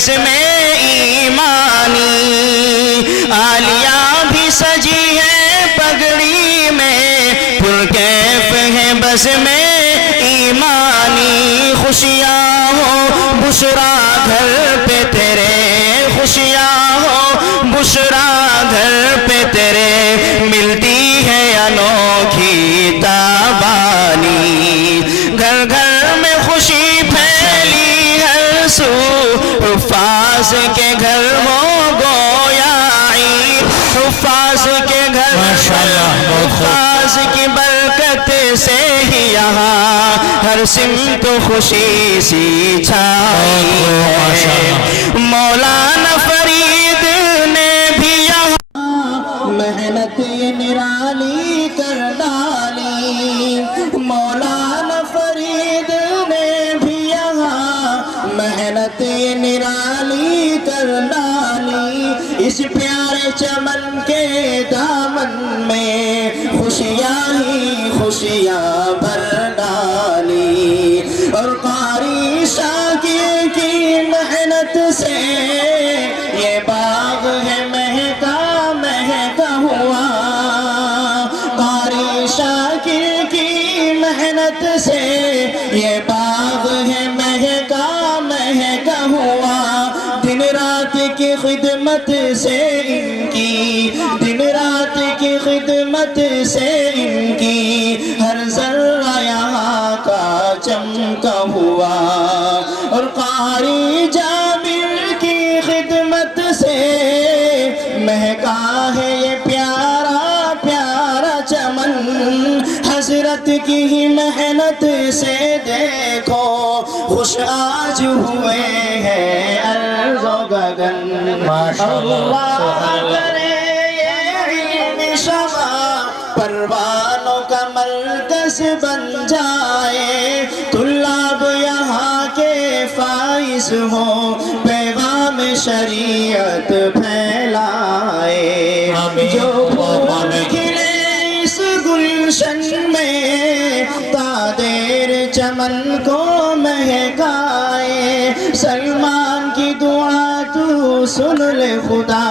بس میں ایمانی، آلیہ بھی سجی ہے پگڑی میں، پرکیف ہے بس میں ایمانی، خوشیاں ہو بشرا گھر پہ تیرے، خوشیاں ہو بشرا گھر پہ تیرے، ملتی ہے انوکھی تابانی، گھر گھر میں خوشی پھیلی ہر سو، حفاظ کے گھر ہو گویا عید، حفاظ کے گھر، حفاظ کی برکت سے ہی یہاں ہر سمت خوشی سی چھائی ہے، مولانا فرید نے بھی یہاں محنت نرالی کر ڈالی، مولانا فرید نے بھی یہاں محنت نرالی کر ڈالی، اس پیارے چمن کے دامن میں خوشیاں ہی خوشیاں بھر ڈالی، اور قاری شاکر کی محنت سے یہ باغ ہے مہکا مہکا ہوا، قاری شاکر کی محنت سے یہ باغ ہے مہکا مہکا ہوا، دن رات کی خدمت سے ان کی، دن رات کی خدمت سے ان کی، ہر ذرہ یہاں کا چمکا ہوا، اور قاری جابر کی خدمت سے مہکا ہے یہ پیارا پیارا چمن، حضرت کی ہی محنت سے دیکھو خوش آج ہوئے ہیں ارض و گگن، اللہ کرے یہ علم شمع پروانوں کا مرکز بن جائے، طلاب یہاں کے فائز ہوں پیغام شریعت پھیلائے، جو پھول کھلے اس گلشن میں تادیر چمن کو مہکائے، سلمان کی دعا تو سن لے خدا،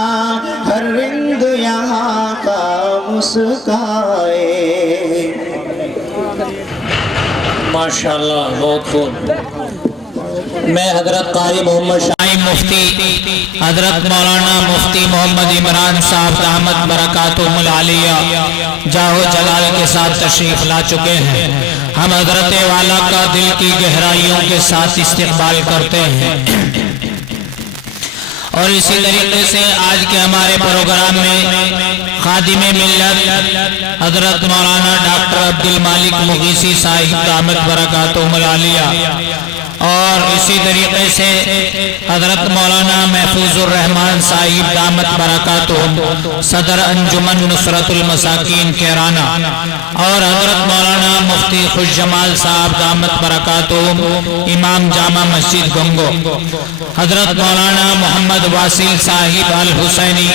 ہر رند یہاں کا مسکائے۔ ماشاءاللہ بہت خوب۔ میں حضرت قاری محمد شاہی مفتی حضرت مولانا مفتی محمد عمران صاحب دامت برکاتہم العالیہ جاہ و جلال کے ساتھ تشریف لا چکے ہیں، ہم حضرت والا کا دل کی گہرائیوں کے ساتھ استقبال کرتے ہیں، اور اسی طریقے سے آج کے ہمارے پروگرام میں خادم ملت حضرت مولانا ڈاکٹر عبدالمالک مغیثی صاحب دامت برکاتہم العالیہ، اور اسی طریقے سے حضرت مولانا محفوظ الرحمان صاحب دامت برکاتہم صدر انجمن نصرت المساکین کیرانہ، اور حضرت مولانا مفتی خوش جمال صاحب دامت برکاتہم امام جامع مسجد گنگو، حضرت مولانا محمد واصل صاحب الحسینی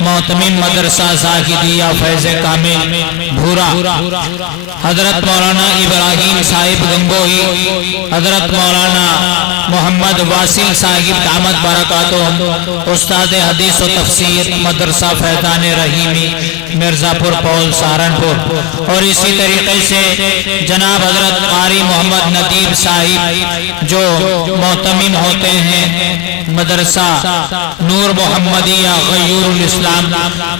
محتمم مدرسہ زاہدیہ فیض کامل بھورا، حضرت مولانا ابراہیم صاحب گنگوہی، حضرت مولانا محمد واصل صاحب دامت برکاتہم استاد حدیث و تفسیر مدرسہ فیضان رحیمی مرزا پور پول سہارنپور، اور اسی طریقے سے جناب حضرت قاری محمد ندیب صاحب جو محتمم ہوتے ہیں مدرسہ نور محمدیہ غیور الاسلام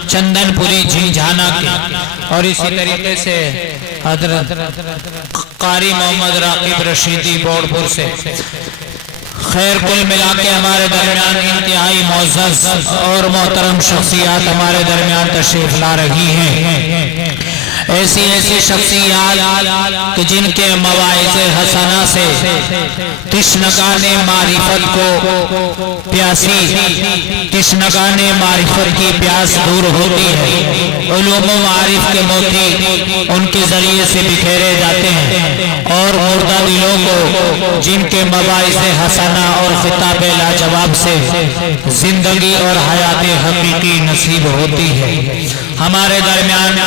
چندن پوری جھنجھانا کے، اور اسی طریقے سے حضرت قاری محمد راقب رشیدی بورڈپور سے۔ خیر کل ملا کے ہمارے درمیان انتہائی معزز اور محترم شخصیات ہمارے درمیان تشریف لا رہی ہیں، ایسی ایسی شخصیات کہ جن کے مواعظ حسنہ سے تشنگان معرفت کو پیاسی، تشنگان معرفت کی پیاس دور ہوتی ہے، علوم و معارف کے موتی ان کے ذریعے سے بکھیرے جاتے ہیں، اور مردہ دلوں کو جن کے مواعظ حسنہ اور خطاب لاجواب سے زندگی اور حیات حقیقی نصیب ہوتی ہے۔ ہمارے درمیان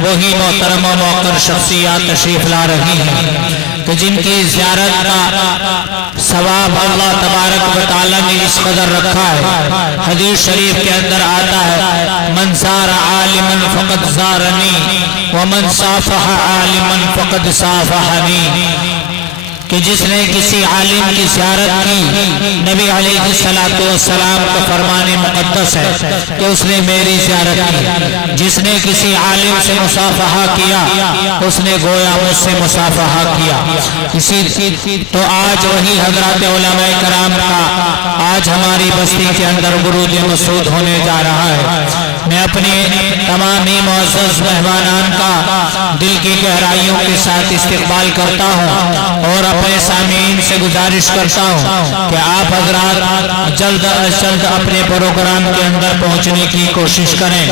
وہی محترم و موقر شخصیات تشریف لا رہی ہیں کہ جن کی زیارت کا ثواب اللہ تبارک و تعالی نے اس قدر رکھا ہے۔ حدیث شریف کے اندر آتا ہے من زار عالما فقد زارنی ومن صافح عالما فقد صافحنی، کہ جس نے کسی عالم کی زیارت کی، نبی علیہ السلام کا فرمان مقدس ہے کہ اس نے میری زیارت کی۔ جس نے کسی عالم سے مصافحہ کیا اس نے گویا مجھ سے مصافحہ کیا۔ اسی تو آج وہی حضرات علماء کرام کا آج ہماری بستی کے اندر ورود مسعود ہونے جا رہا ہے۔ میں اپنے تمام ہی معزز مہمانان کا دل کی گہرائیوں کے ساتھ استقبال کرتا ہوں اور اپنے سامعین سے گزارش کرتا ہوں کہ آپ حضرات جلد از جلد اپنے پروگرام کے اندر پہنچنے کی کوشش کریں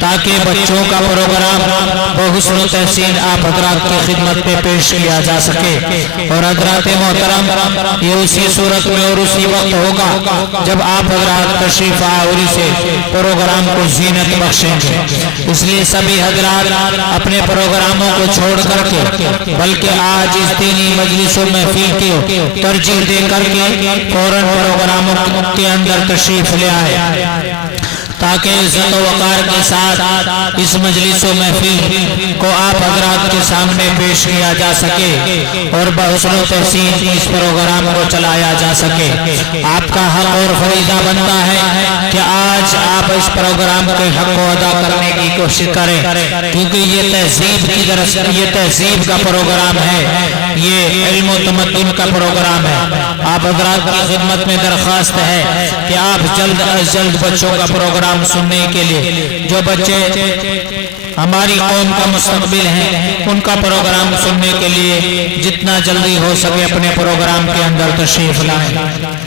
تاکہ بچوں کا پروگرام بحسن و تحسین آپ حضرات کی خدمت پہ پیش کیا جا سکے۔ اور حضرات محترم، یہ اسی صورت میں اور اسی وقت ہوگا جب آپ حضرات تشریف آوری سے پروگرام کو زینت بخشیں گے۔ اس لیے سبھی حضرات اپنے پروگراموں کو چھوڑ کر کے بلکہ آج اس دینی مجلس و محفل کی ترجیح دے کر کے فوراً پروگراموں کے اندر تشریف لے آئے تاکہ عزت و وقار کے ساتھ اس مجلس و محفل کو آپ حضرات کے سامنے پیش کیا جا سکے اور بحسن و تحسین اس پروگرام کو چلایا جا سکے۔ آپ کا حق اور فریضہ بنتا ہے کہ آج آپ اس پروگرام کے حق کو ادا کرنے کی کوشش کریں، کیونکہ یہ تہذیب کا پروگرام ہے، یہ علم و تمدن کا پروگرام ہے۔ آپ حضرات کی خدمت میں درخواست ہے کہ آپ جلد از جلد بچوں کا پروگرام سننے کے لیے، جو بچے ہماری قوم کا مستقبل ہیں، ان کا پروگرام سننے کے لیے جتنا جلدی ہو سکے اپنے پروگرام کے اندر تشریف لائیں۔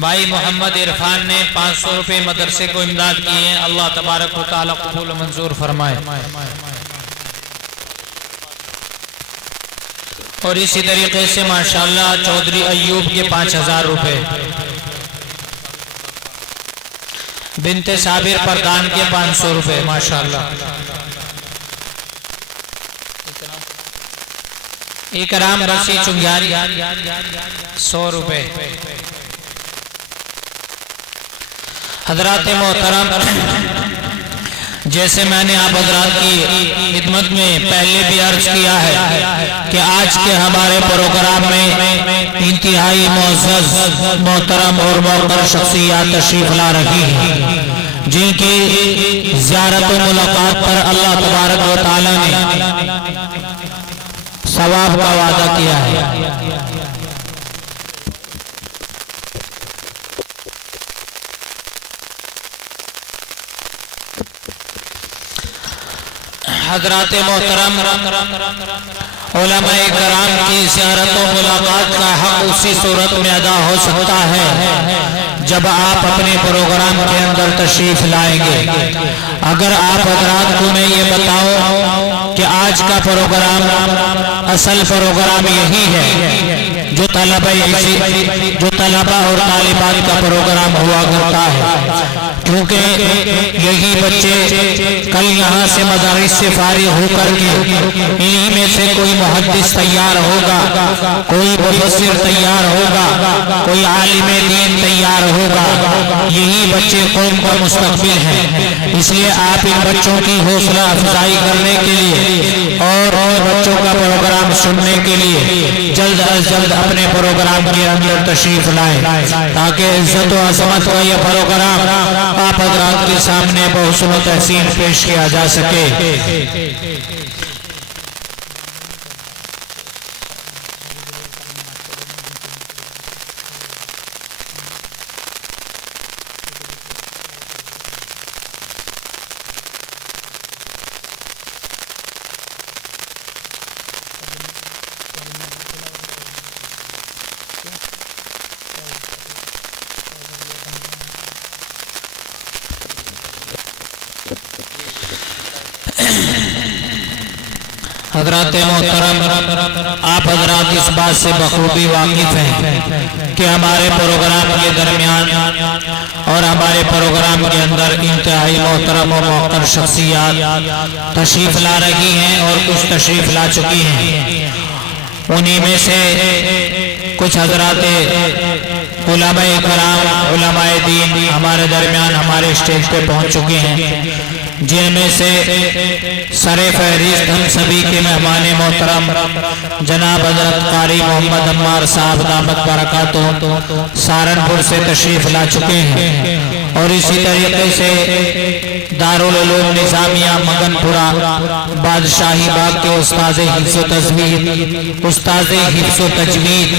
بھائی محمد عرفان نے 500 روپے مدرسے کو امداد کیے ہیں، اللہ تبارک و تعالی قبول و منظور فرمائے۔ اور اسی طریقے سے ماشاءاللہ چودھری ایوب کے 5000 روپے، بنت صابر پردان کے 500 روپے ماشاءاللہ، اکرام رسی چنگیاری 100 روپے۔ حضرات محترم، جیسے میں نے آپ حضرات کی خدمت میں پہلے بھی عرض کیا ہے کہ آج کے ہمارے پروگرام میں انتہائی معزز محترم اور موقر شخصیات تشریف لا رہی ہیں، جن کی زیارت و ملاقات پر اللہ تبارک و تعالی نے ثواب کا وعدہ کیا ہے۔ حضرات محترم، علماء کرام کی زیارت و ملاقات کا حق اسی صورت میں ادا ہو سکتا ہے جب آپ اپنے پروگرام کے اندر تشریف لائیں گے۔ اگر آپ حضرات کو میں یہ بتاؤں کہ آج کا پروگرام اصل پروگرام یہی ہے جو طلبہ اور طالبات کا پروگرام ہوا کرتا ہے، کیونکہ یہی بچے کل یہاں سے مدارس سے فارغ ہو کر کے انہی میں سے کوئی محدث تیار ہوگا، کوئی مفسر تیار ہوگا، کوئی عالم دین تیار ہوگا۔ یہی بچے قوم کا مستقبل ہیں، اس لیے آپ ان بچوں کی حوصلہ افزائی کرنے کے لیے اور بچوں کا پروگرام سننے کے لیے جلد از جلد اپنے پروگرام کے اندر تشریف لائیں تاکہ عزت و عظمت کا یہ پروگرام آپ حضرات کے سامنے بحسن و تحسین پیش کیا جا سکے۔ حضرات محترم، آپ حضرات اس بات سے بخوبی واقف ہیں کہ ہمارے پروگرام کے درمیان اور ہمارے پروگرام کے اندر انتہائی محترم و موقر شخصیات تشریف لا رہی ہیں اور کچھ تشریف لا چکی ہیں۔ انہی میں سے کچھ حضرات علماء کرام، علماء دین ہمارے درمیان ہمارے اسٹیج پہ پہنچ چکے ہیں، جن میں سے سر فہرست ہم سبھی کے مہمان محترم جناب حضرت قاری محمد عمار صاحب دامت برکاتہ سہارنپور سے تشریف لا چکے ہیں، اور اسی طریقے سے دارالعلوم نظامیہ مگن پورہ بادشاہی باغ کے استاذ حفظ و تجوید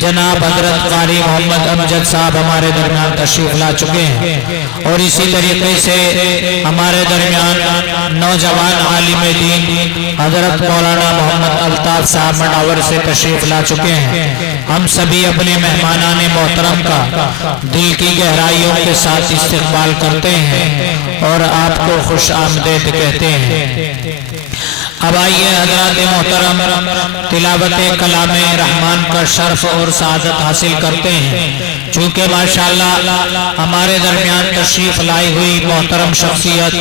جناب حضرت قاری محمد امجد صاحب ہمارے درمیان تشریف لا چکے ہیں، اور اسی طریقے سے ہمارے درمیان نوجوان عالم دین حضرت مولانا محمد الطاف صاحب مڈاور سے تشریف لا چکے ہیں۔ ہم سبھی اپنے مہمانان محترم کا دل کی گہرائیوں کے ساتھ استقبال کرتے ہیں اور آپ کو خوش آمدید کہتے ہیں۔ اب آئیے حضرات محترم تلاوت کلام رحمان کا شرف اور سعادت حاصل کرتے ہیں۔ چونکہ ماشاءاللہ ہمارے درمیان تشریف لائی ہوئی محترم شخصیت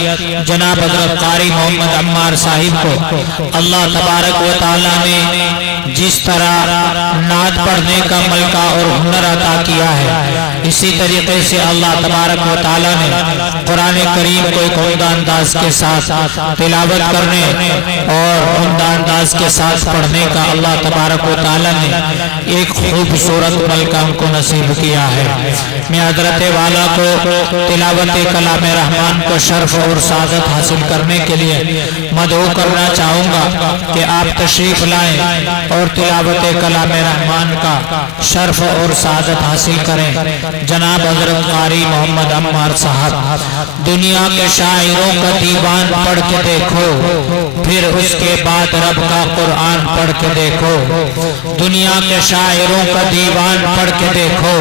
جناب حضرت قاری محمد عمار صاحب کو اللہ تبارک و تعالیٰ نے جس طرح نعت پڑھنے کا ملکہ اور ہنر عطا کیا ہے، اسی طریقے سے اللہ تبارک و تعالیٰ نے قرآن کریم کو ایک عمدہ انداز کے ساتھ تلاوت کرنے اور عمدہ انداز کے ساتھ پڑھنے کا اللہ تبارک و تعالیٰ نے ایک خوبصورت ملکہ ان کو نصیب کیا ہے۔ میں حضرت والا کو تلاوت کلام رحمان کا شرف اور سعادت حاصل کرنے کے لیے مدعو کرنا چاہوں گا کہ آپ تشریف لائیں اور تلاوت کلام رحمان کا شرف اور سعادت حاصل کریں۔ جناب حضرت قاری محمد عمار صاحب، دنیا کے شاعروں کا دیوان پڑھ کے دیکھو، پھر اس کے بعد رب کا قرآن پڑھ کے دیکھو۔ دنیا کے شاعروں کا دیوان پڑھ کے دیکھو،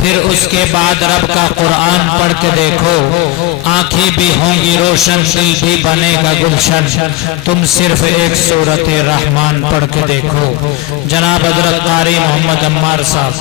پھر اس کے بعد رب کا قرآن پڑھ کے دیکھو۔ آنکھیں بھی ہوں گی روشن، دل بھی بنے گا گلشن، تم صرف ایک سورت رحمان پڑھ کے دیکھو۔ جناب حضرت قاری محمد عمار صاحب۔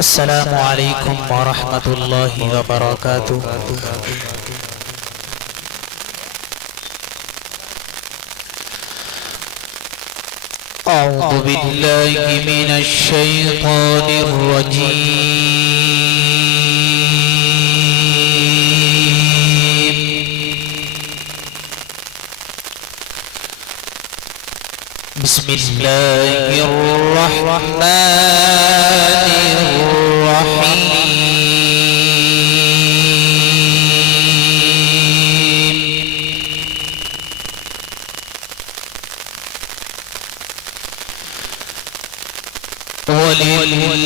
السلام علیکم ورحمۃ اللہ وبرکاتہ۔ اعوذ باللہ من الشیطان الرجیم۔ بسم اللہ الرحمن الرحیم۔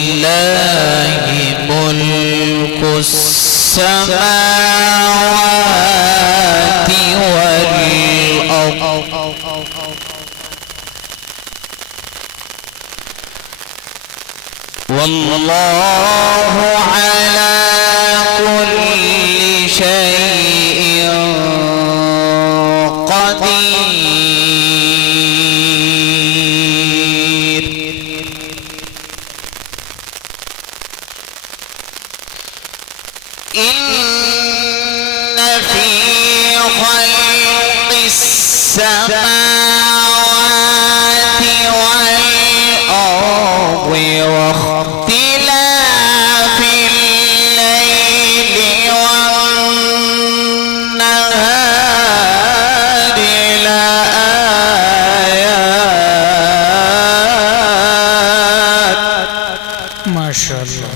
وَلِلَّهِ مُلْكُ السَّمَاوَاتِ وَالْأَرْضِ وَاللَّهُ عَلَى كُلِّ شَيْءٍ قَدِيرٌ۔ إِنَّ فِي خَلْقِ السَّمَاوَاتِ السماوات والأرض واختلاف الليل والنهار لآيات ما شاء الله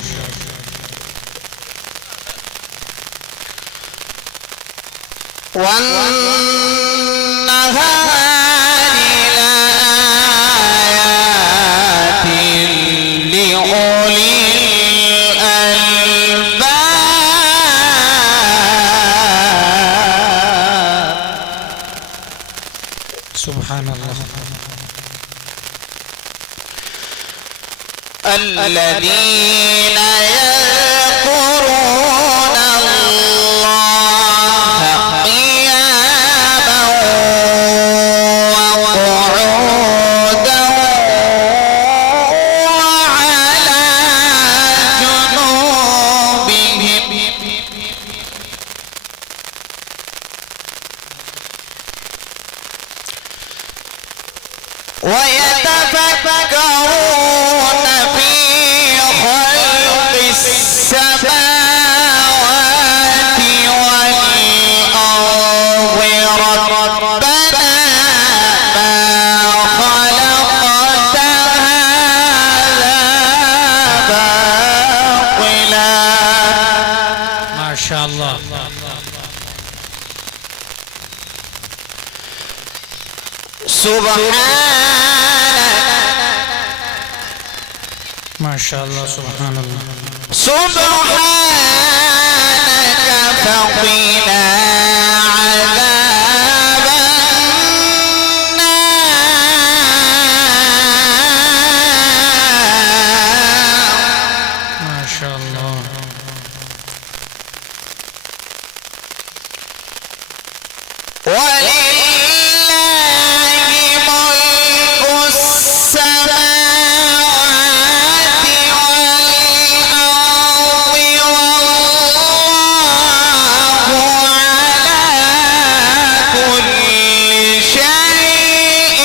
والنهار لآيات لأولي الألباب سبحان الله الذين يذكرون الله قياما وقعودا وعلى جنوبهم ويتفكرون في خلق السماوات والأرض ربنا ما خلقت هذا باطلا ما شاء الله ما شاء الله سبحان الله سبحانك فقنا عذاب النار ما شاء الله ولله ملك السماوات والأرض والله على كل شيء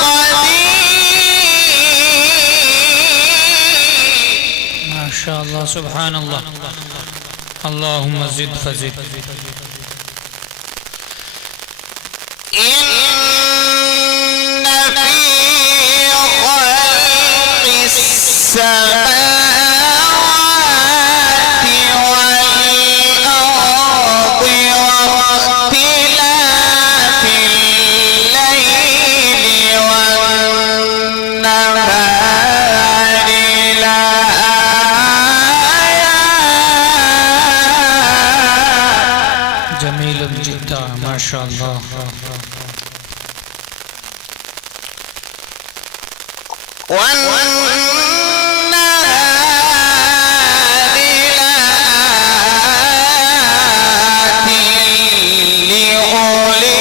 قدير ما شاء الله سبحان الله اللهم زد فزد إن في خلق السماوات والأرض واختلاف الليل والنهار لآيات جميل جدا ما شاء الله والنهار لآيات لأولي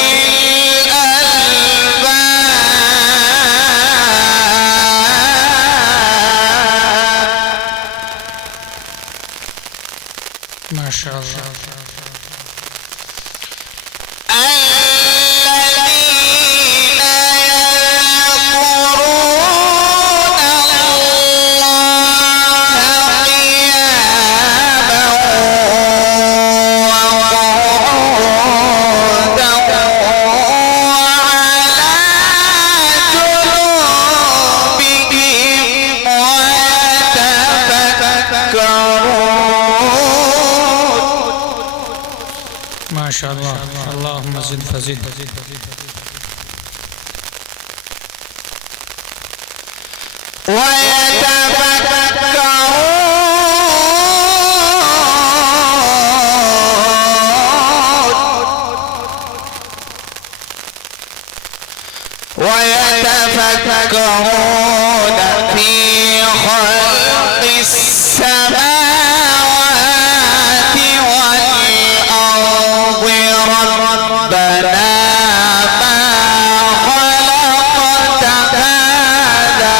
الألباب ما شاء الله الذين يذكرون الله قياما وقعودا وعلى جنوبهم ويتفكرون ما شاء الله اللهم زد فزد ويتفكرون في خلق السماوات والأرض ربنا ما خلقت هذا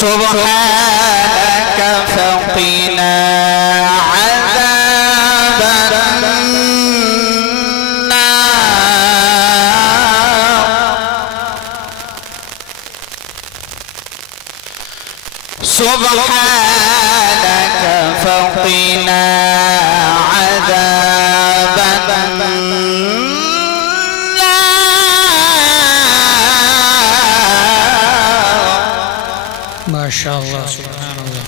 سبحانك فقنا عذاب النار سبحانك فقنا عذاب النار ما شاء الله سبحان الله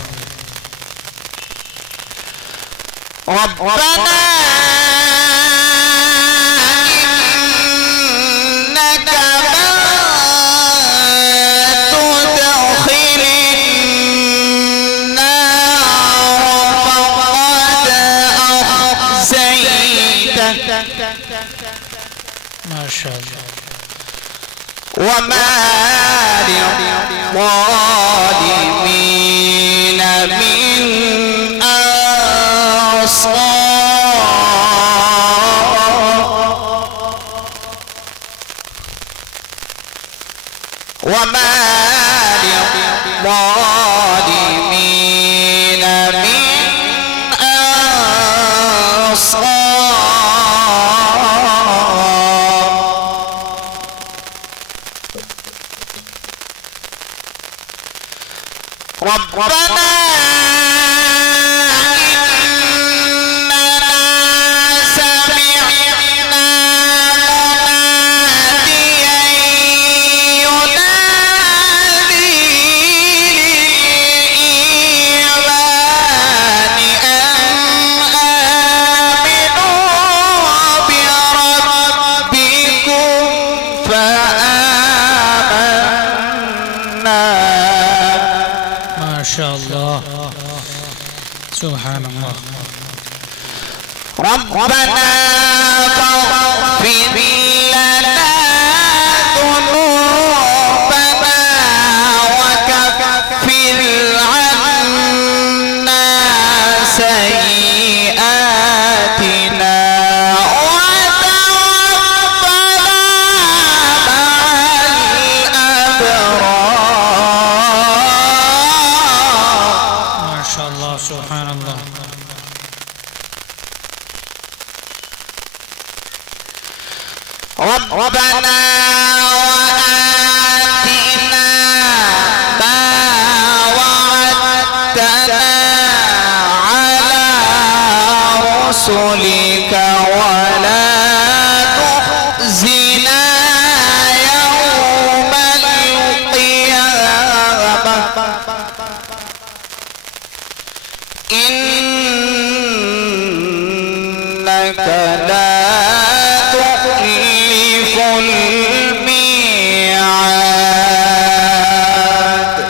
ربنا إنك من تدخل النار فقد أخزيته ما شاء الله وما للظالمين من وما للظالمين من أنصار ربنا ما شاء الله سبحان الله ربنا فاغفر لنا ذنوبنا وكفر عنا سيئاتنا وتوفنا مع الأبرار ما شاء الله سبحان الله ربنا وآتنا ما وعدتنا على رسلك ولا تخزنا يوم القيامة إنك لا تخلف الميعاد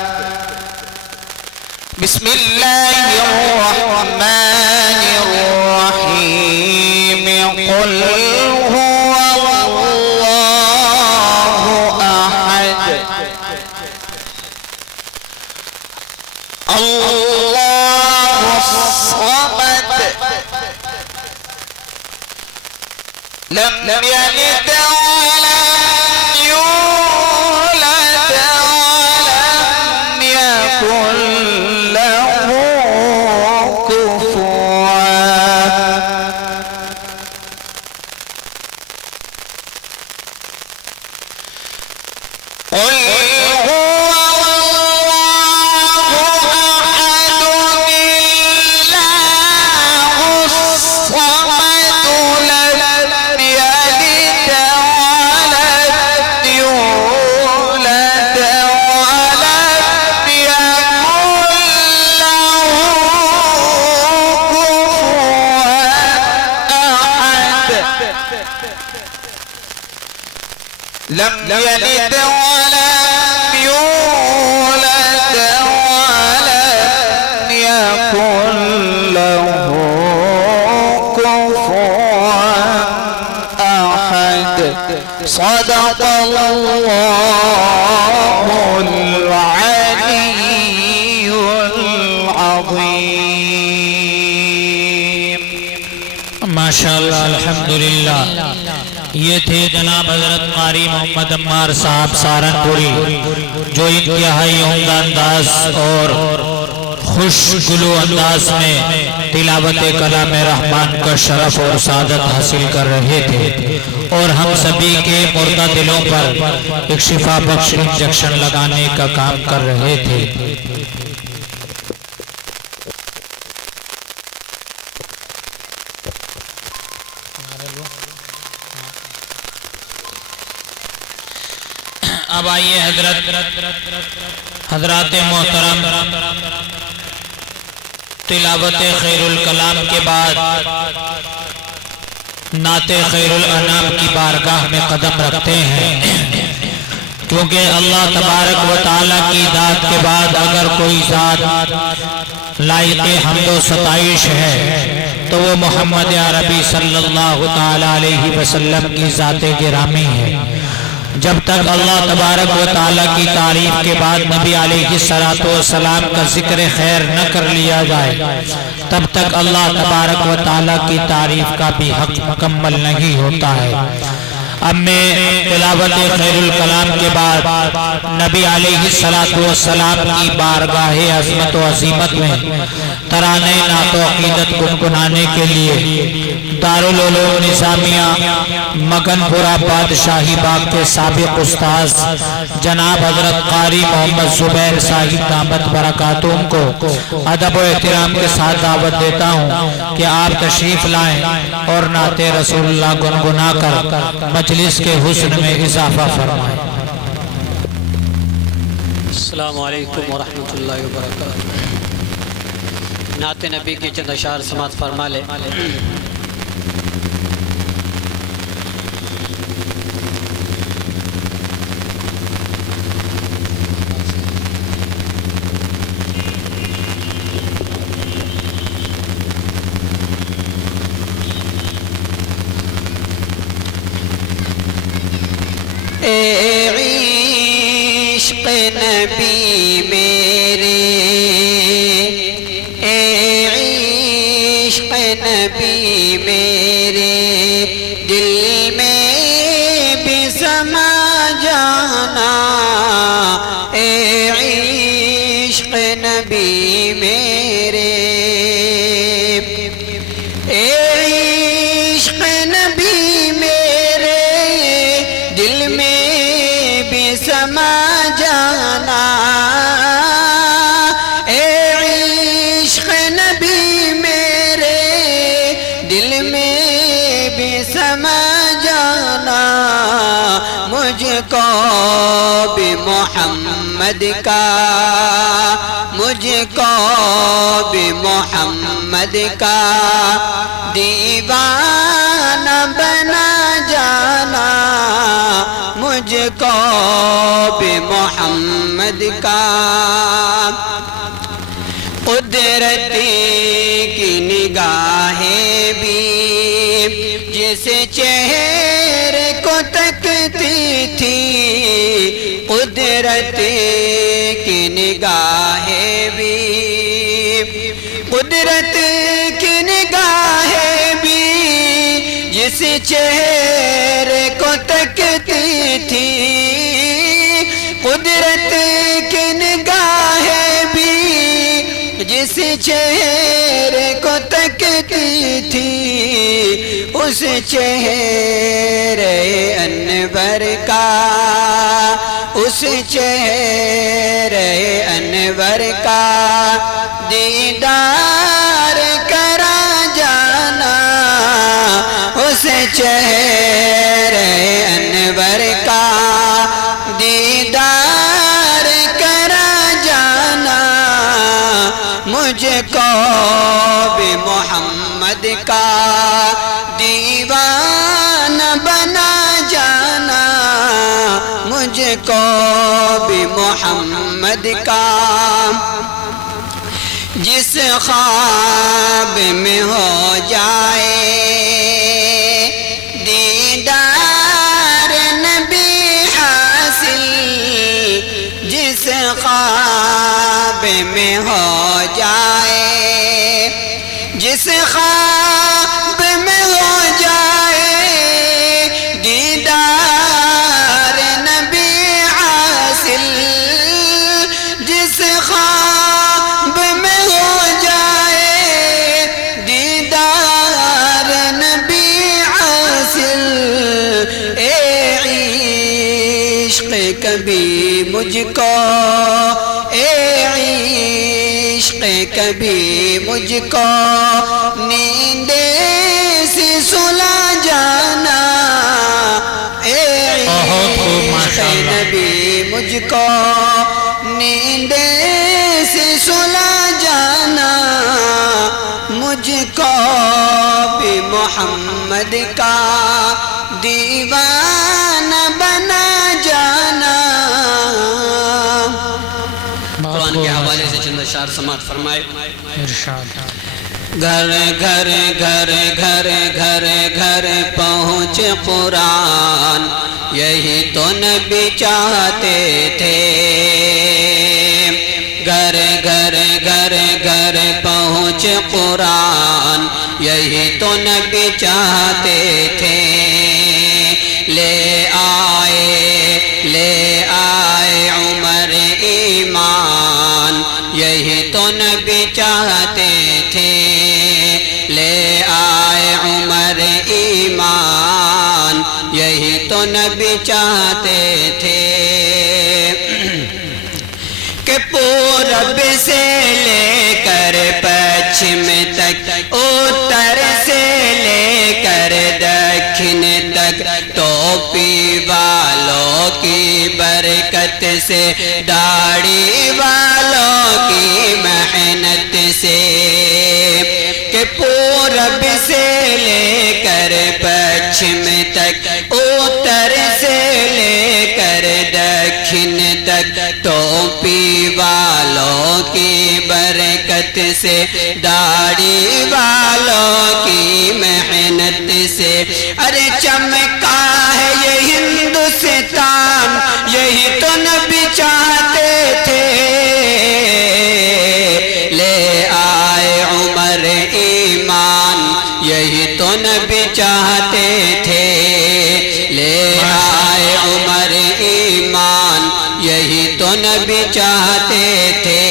بسم الله الرحمن الرحيم قل هو الله أحد الله الصمد لم يلد ولم يولد ولم يكن له كفوا قل هو الله أحد الله الصمد لم يلد ولم يولد ولم يكن له كفوا أحد لم يلد ولم يولد ولم يكن له كفوا أحد صدق الله العلي العظيم ماشاءاللہ الحمدللہ یہ تھے جناب حضرت قاری محمد عمار صاحب سہارنپوری جو انتہائی عمدہ انداز اور خوش گلو انداز میں تلاوت کلام رحمان کا شرف اور سعادت حاصل کر رہے تھے، اور ہم سبھی کے مردہ دلوں پر ایک شفا بخش انجیکشن لگانے کا کام کر رہے تھے۔ اب آئیے حضرات محترم، تلاوت خیر الکلام کے بعد نعت خیر الانام کی بارگاہ میں قدم رکھتے ہیں، کیونکہ اللہ تبارک و تعالیٰ کی ذات کے بعد اگر کوئی ذات لائق حمد و ستائش ہے تو وہ محمد عربی صلی اللہ تعالیٰ علیہ وسلم کی ذات گرامی ہے۔ جب تک اللہ تبارک و تعالیٰ کی تعریف کے بعد نبی علیہ السلام کا ذکر خیر نہ کر لیا جائے، تب تک اللہ تبارک و تعالیٰ کی تعریف کا بھی حق مکمل نہیں ہوتا ہے۔ اب میں تلاوت خیر الکلام کے بعد نبی علیہ السلام کی بارگاہ عظمت و عظیمت میں ترانے نعت و عقیدت گنگنانے کے لیے دارالعلوم نظامیہ مگن پورہ بادشاہی باغ کے سابق استاذ جناب حضرت قاری محمد زبیر صاحب دامت برکاتہم کو ادب و احترام کے ساتھ دعوت دیتا ہوں کہ آپ تشریف لائیں اور نعت رسول اللہ گنگنا کر مجلس کے حسن میں اضافہ فرمائیں۔ السلام علیکم ورحمۃ اللہ وبرکاتہ۔ نعت نبی کی چند اشعار سماعت فرما لے۔ اے عشق نبی میرے، اے عشق نبی میرے، دل میں بھی سما جانا، اے عشق نبی میرے، اے عشق نبی میرے، دل میں سما جانا، اے عشق نبی میرے، دل میں بھی سما جانا، مجھ کو بھی محمد کا، مجھ کو بھی محمد کا دیوانہ بنا جانا، مجھ کو بھی محمد کا قدرت کی نگاہیں بھی جس چہرے کو تکتی تھی، قدرت کی نگاہیں بھی، قدرت کی نگاہیں بھی جس چہرے کو تکتی تھی، قدرت کی نگاہیں بھی جس چہرے کو تکتی تھی، اس چہرے انور کا، اس چہرے انور کا دیدار کرا جانا، اس چہرے انور کا دیدار کرا جانا، مجھ کو بھی محمد کا دیوانہ بنا جانا، مجھ کو بھی محمد کا جس خواب میں ہو جائے دیدار نبی حاصل، جس خواب میں ہو جائے، جس خواب میں ہو جائے دیدار نبی حاصل، کبھی مجھ کو، اے عشق کبھی مجھ کو نیند سے سلا جانا، اے عشق نبی مجھ کو نیند سے سلا جانا، مجھ کو بھی محمد کا دیوانہ بنا جانا۔ قرآن کے حوالے سے چند اشعار سماعت فرمائے۔ گھر گھر گھر گھر گھر گھر پہنچ قرآن، یہی تو نبی چاہتے تھے۔ گھر گھر گھر گھر پہنچ قرآن، یہی تو نبی چاہتے تھے۔ لے آئے عمر ایمان، یہی تو نبی چاہتے تھے۔ لے آئے عمر ایمان، یہی تو نبی چاہتے تھے کہ پورب سے لے کر پچھم تک، اتر سے لے کر دکھن تک، ٹوپی والوں کی برکت سے، داڑھی والوں کی محنت سے، کہ پورب سے لے کر پچھم تک، اتر سے لے کر دکھن تک، ٹوپی والوں کی برکت سے، داڑھی والوں کی محنت سے، ارے چمکا ہے یہ ہندوستان، یہی تو نبی چاہتے تھے۔ لے آئے عمر ایمان، یہی تو نبی چاہتے تھے۔ لے آئے عمر ایمان، یہی تو نبی چاہتے تھے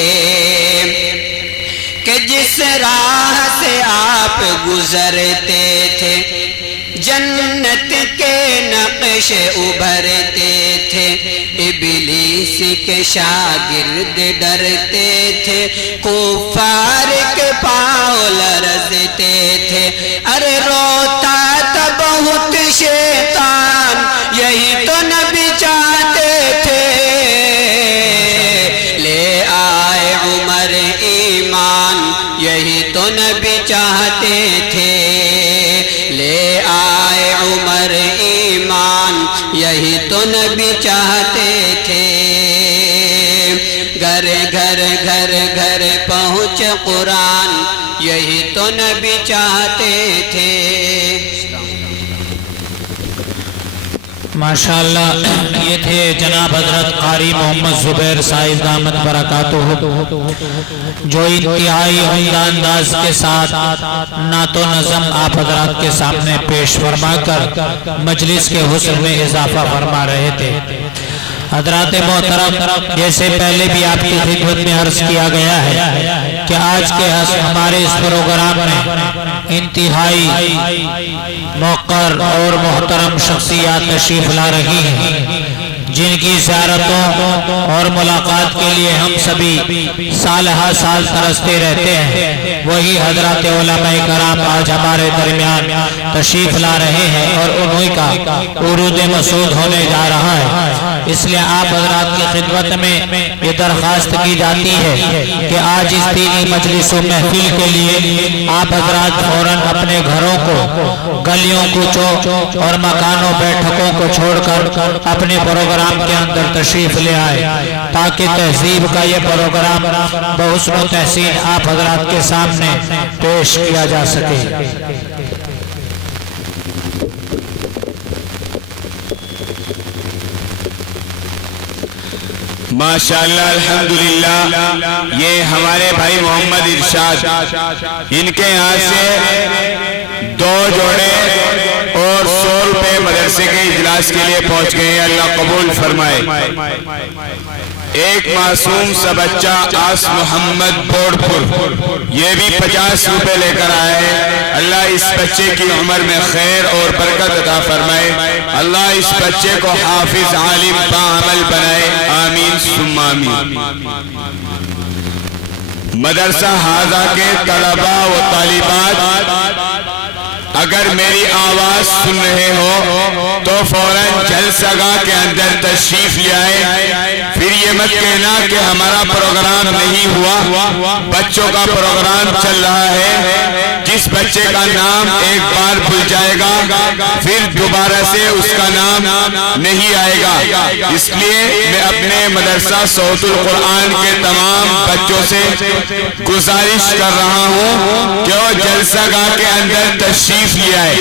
کہ جس راہ سے آپ گزرتے تھے، جنت کے نقش ابھرتے تھے، ابلیس کے شاگرد ڈرتے تھے، کفار کے پاؤں لرزتے تھے، ارے روتا تھا بہت شیطان، یہی تو نبی چاہتے تھے۔ لے آئے عمر ایمان، یہی تو نبی چاہتے تھے۔ لے آئے عمر ایمان، یہی تو نبی چاہتے تھے۔ گھر گھر گھر گھر پہنچ قرآن، یہی تو نبی چاہتے تھے۔ ماشاءاللہ یہ تھے جناب حضرت قاری محمد زبیر صاحب دامت برکاتہ، جو انتہائی عمدہ انداز کے ساتھ نعت و نظم آپ حضرات کے سامنے پیش فرما کر مجلس کے حسن میں اضافہ فرما رہے تھے۔ حضرات محترم، جیسے پہلے بھی آپ کی خدمت میں عرض کیا گیا ہے کہ آج کے ہمارے اس پروگرام میں انتہائی موقر اور محترم شخصیات تشریف لا رہی ہیں، جن کی زیارتوں اور ملاقات کے لیے ہم سبھی سال ہر سال ترستے رہتے ہیں۔ وہی حضرات علماء کرام آج ہمارے درمیان تشریف لا رہے ہیں اور انہی کا عروج مسعود ہونے جا رہا ہے۔ اس لیے آپ حضرات کی خدمت میں یہ درخواست کی جاتی ہے کہ آج اس دینی مجلس و محفل کے لیے آپ حضرات فوراً اپنے گھروں کو، گلیوں کوچوں اور مکانوں بیٹھکوں کو چھوڑ کر اپنے پروگرام کے اندر تشریف لے آئے، تاکہ تہذیب کا یہ پروگرام بحسن و تحسین آپ حضرات کے سامنے پیش کیا جا سکے۔ ماشاءاللہ الحمدللہ، یہ ہمارے بھائی محمد ارشاد، ان کے یہاں سے 2 جوڑے اور 100 روپے مدرسے کے اجلاس کے لیے پہنچ گئے، اللہ قبول فرمائے۔ ایک معصوم سا بچہ آس محمد بوڑپور، یہ بھی 50 روپے لے کر آئے. اللہ اس بچے کی عمر میں خیر اور برکت عطا فرمائے. اللہ اس بچے کو حافظ عالم باعمل بنائے. آمین ثم آمین. مدرسہ ہاذا کے طلباء و طالبات اگر میری آواز سن رہے ہو تو فوراً جلسہ گاہ کے اندر تشریف لے آئے. پھر یہ مت کہنا کہ ہمارا پروگرام نہیں ہوا. بچوں کا پروگرام چل رہا ہے. جس بچے کا نام ایک بار بھول جائے گا پھر دوبارہ سے اس کا نام نہیں آئے گا. اس لیے میں اپنے مدرسہ صوت القرآن کے تمام بچوں سے گزارش کر رہا ہوں کہ وہ جلسہ گاہ کے اندر تشریف لے آئے.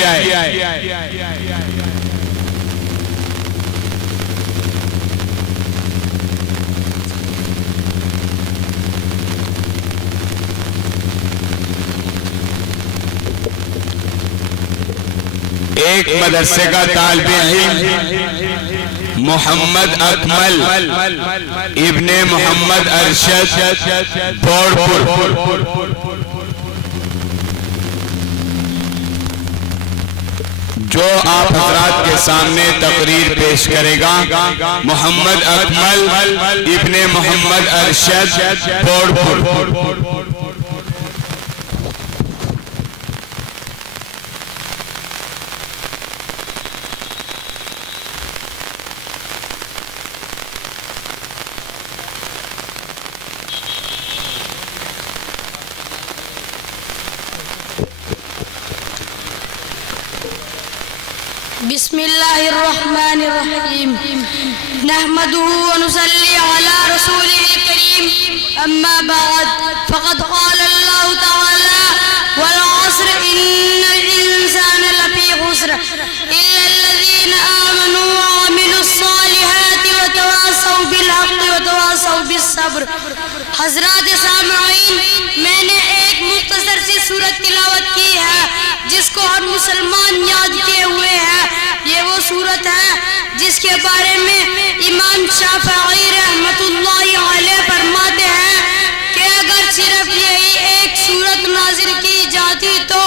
ایک مدرسے کا طالب علم محمد اکمل ابن محمد ارشد بوڑپور جو آپ حضرات کے سامنے تقریر پیش کرے گا. محمد اکمل ابن محمد ارشد بوڑپور. بسم اللہ الرحمن الرحیم نحمده ونصلي على رسوله الكريم اما بعد فقد قال الله تعالى والعصر ان الانسان لفی خسر الا الذين آمنوا وعملوا الصالحات وتواصوا بالحق وتواصوا بالصبر. حضرات سامعین، میں نے ایک مختصر سی سورت تلاوت کی ہے جس کو ہر مسلمان یاد کیے ہوئے ہیں. یہ وہ سورت ہے جس کے بارے میں امام شافعی رحمت اللہ علیہ فرماتے ہیں کہ اگر صرف یہی ایک سورت نازل کی جاتی تو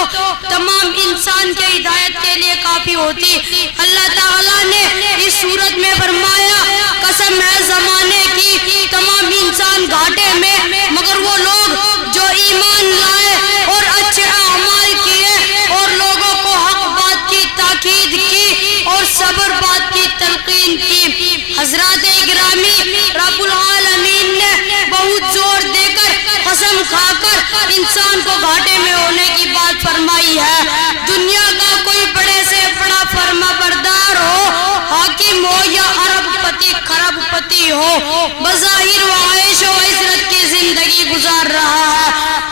تمام انسان کے ہدایت کے لیے کافی ہوتی. اللہ تعالیٰ نے اس سورت میں فرمایا قسم ہے زمانے کی تمام انسان گھاٹے میں مگر وہ لوگ جو ایمان لائے اور اچھے اعمال کیے اور لوگوں کو حق بات کی تاکید کی اور صبر بات کی تلقین کی. حضرات اکرامی، رب العالمین نے بہت زور دے کر قسم کھا کر انسان کو گھاٹے میں ہونے کی بات فرمائی ہے. دنیا کا کوئی بڑے سے بڑا فرما بردار ہو، حاکم ہو یا ارب پتی خراب پتی ہو، بظاہر وہ عیش و عزت کی زندگی گزار رہا ہے.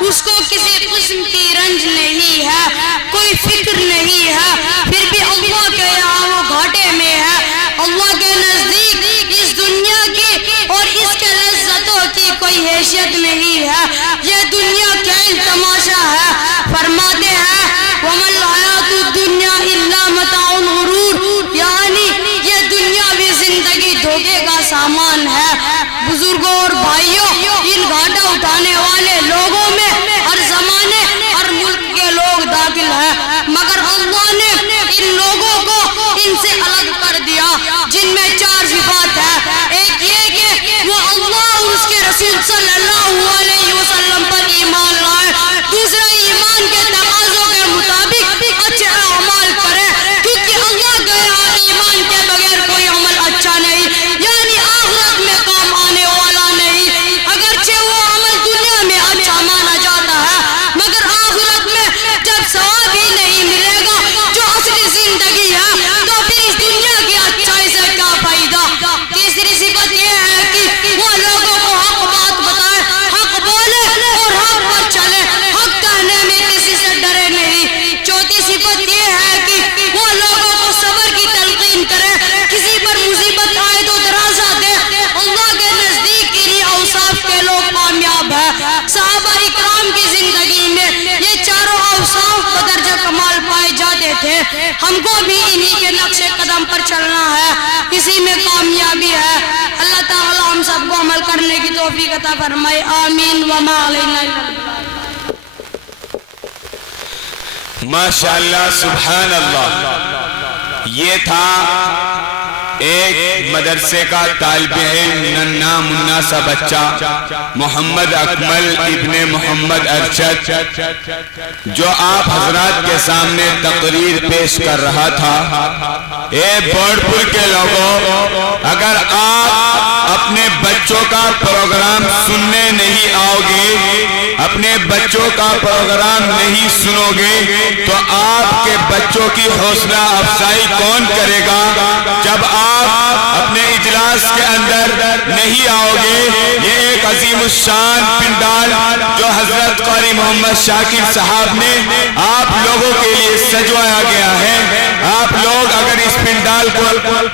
اس کو کسی قسم کی رنج نہیں ہے، کوئی فکر نہیں ہے، پھر بھی اللہ کے یہاں وہ گھاٹے میں ہے. اللہ کے نزدیک اس دنیا کی اور اس کے لذتوں کی کوئی حیثیت نہیں ہے. یہ دنیا کھیل تماشا ہے. فرماتے ہیں وَمَا الْحَيَاةُ الدُّنْيَا إِلَّا مَتَاعُ الْغُرُورِ، یعنی یہ دنیاوی زندگی دھوکے کا سامان ہے. بزرگوں اور بھائیوں، ان گھاٹا اٹھانے والے لوگوں میں ہر زمانے ہر ملک کے لوگ داخل ہیں، مگر اللہ نے ان لوگوں کو ان سے الگ کر دیا جن میں 4 صفات ہے. ایک یہ کہ وہ اللہ اور اس کے رسول صلی اللہ علیہ وسلم پر ایمان لائے. دوسرا، ایمان کے تقاضوں کے مطابق اچھے اعمال کرے، کیونکہ اللہ کے یہاں ایمان کے بغیر کوئی عمل اچھا نہیں، یعنی آخرت میں کام آنے والا نہیں. اگرچہ وہ عمل دنیا میں اچھا مانا جاتا ہے مگر آخرت میں جب ثواب ہی نہیں ملے گا جو اصلی زندگی ہے تو پھر اس دنیا کی اچھائی سے کیا فائدہ. تیسری صفت یہ ہے کہ وہ لوگوں کو حق بات بتائے، حق بولے اور حق پر چلے، حق کہنے میں کسی سے ڈرے نہیں. چوتھی صفت یہ ہے کہ وہ لوگوں کو صبر کی تلقین کرے، کسی پر مصیبت آئے تو درازہ دے. اللہ کے نزدیک انہی اوصاف کے لوگ کامیاب ہیں. صحابہ اکرام کی زندگی میں یہ چاروں اوصاف بدرجہ کمال پائے جاتے تھے. ہم کو بھی انہی کے نقش قدم پر چلنا ہے، اسی میں کامیابی ہے. اللہ تعالیٰ ہم سب کو عمل کرنے کی توفیق عطا فرمائے، آمین وما علینا الا البلاغ۔ ماشاءاللہ سبحان اللہ، یہ تھا ایک مدرسے کا طالب علم، ننھا منا سا بچہ محمد اکمل ابن محمد ارشد، جو آپ حضرات کے سامنے تقریر پیش کر رہا تھا۔ اے بورڈ کے لوگوں، اگر آپ اپنے بچوں کا پروگرام سننے نہیں آؤ گے، اپنے بچوں کا پروگرام نہیں سنو گے، تو آپ کے بچوں کی حوصلہ افزائی کون کرے گا؟ جب آپ اپنے اجلاس کے اندر نہیں آؤ گے، یہ ایک عظیم الشان پنڈال جو حضرت قاری محمد شاکر صاحب نے آپ لوگوں کے لیے سجوایا گیا ہے، آپ لوگ اگر اس پنڈال کو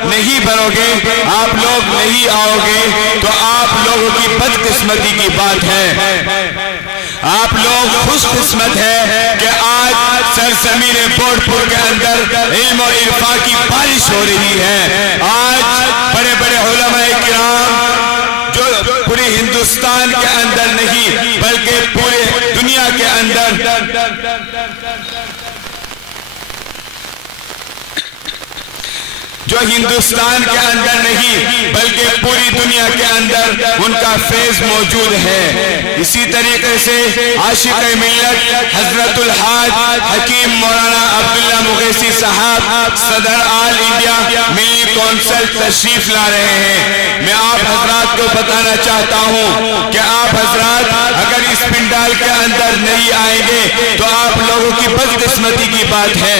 نہیں بھرو گے، آپ لوگ نہیں آؤ گے، تو آپ لوگوں کی بدقسمتی کی بات ہے۔ آپ لوگ خوش قسمت ہے کہ آج سرزمین بورڈ کے اندر علم و عرفاں کی بارش ہو رہی ہے۔ آج بڑے بڑے علماء کرام جو پوری ہندوستان کے اندر نہیں بلکہ پورے دنیا کے اندر جو ہندوستان کے اندر نہیں بلکہ پوری دنیا کے اندر ان کا فیض موجود ہے۔ اسی طریقے سے عاشق ملت حضرت الحاج حکیم مولانا عبداللہ مغیثی صاحب صدر آل انڈیا ملی کونسل تشریف لا رہے ہیں۔ میں آپ حضرات کو بتانا چاہتا ہوں کہ آپ حضرات اگر اس پنڈال کے اندر نہیں آئیں گے تو آپ لوگوں کی بدقسمتی کی بات ہے۔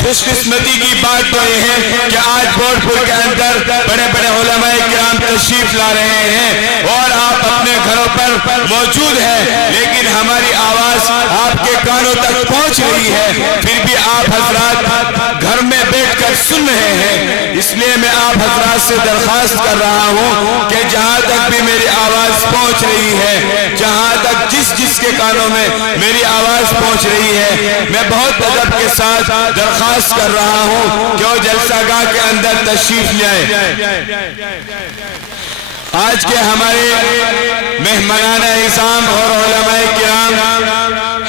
خوش قسمتی کی بات تو یہ ہے کہ آج بورڈ پور کے اندر بڑے بڑے علماء کرام تشریف لا رہے ہیں اور آپ اپنے گھروں پر موجود ہیں، لیکن ہماری آواز آپ کے کانوں تک پہنچ رہی ہے، پھر بھی آپ حضرات گھر میں بیٹھ کر سن رہے ہیں۔ اس لیے میں آپ حضرات سے درخواست کر رہا ہوں کہ جہاں تک بھی میری آواز پہنچ رہی ہے، جہاں تک جس کے کانوں میں میری آواز پہنچ رہی ہے، میں بہت ادب کے ساتھ درخواست کر رہا ہوں کہ وہ جلسہ گاہ کے اندر تشریف لے آئے۔ آج کے ہمارے مہمانان اعظام اور علماء کرام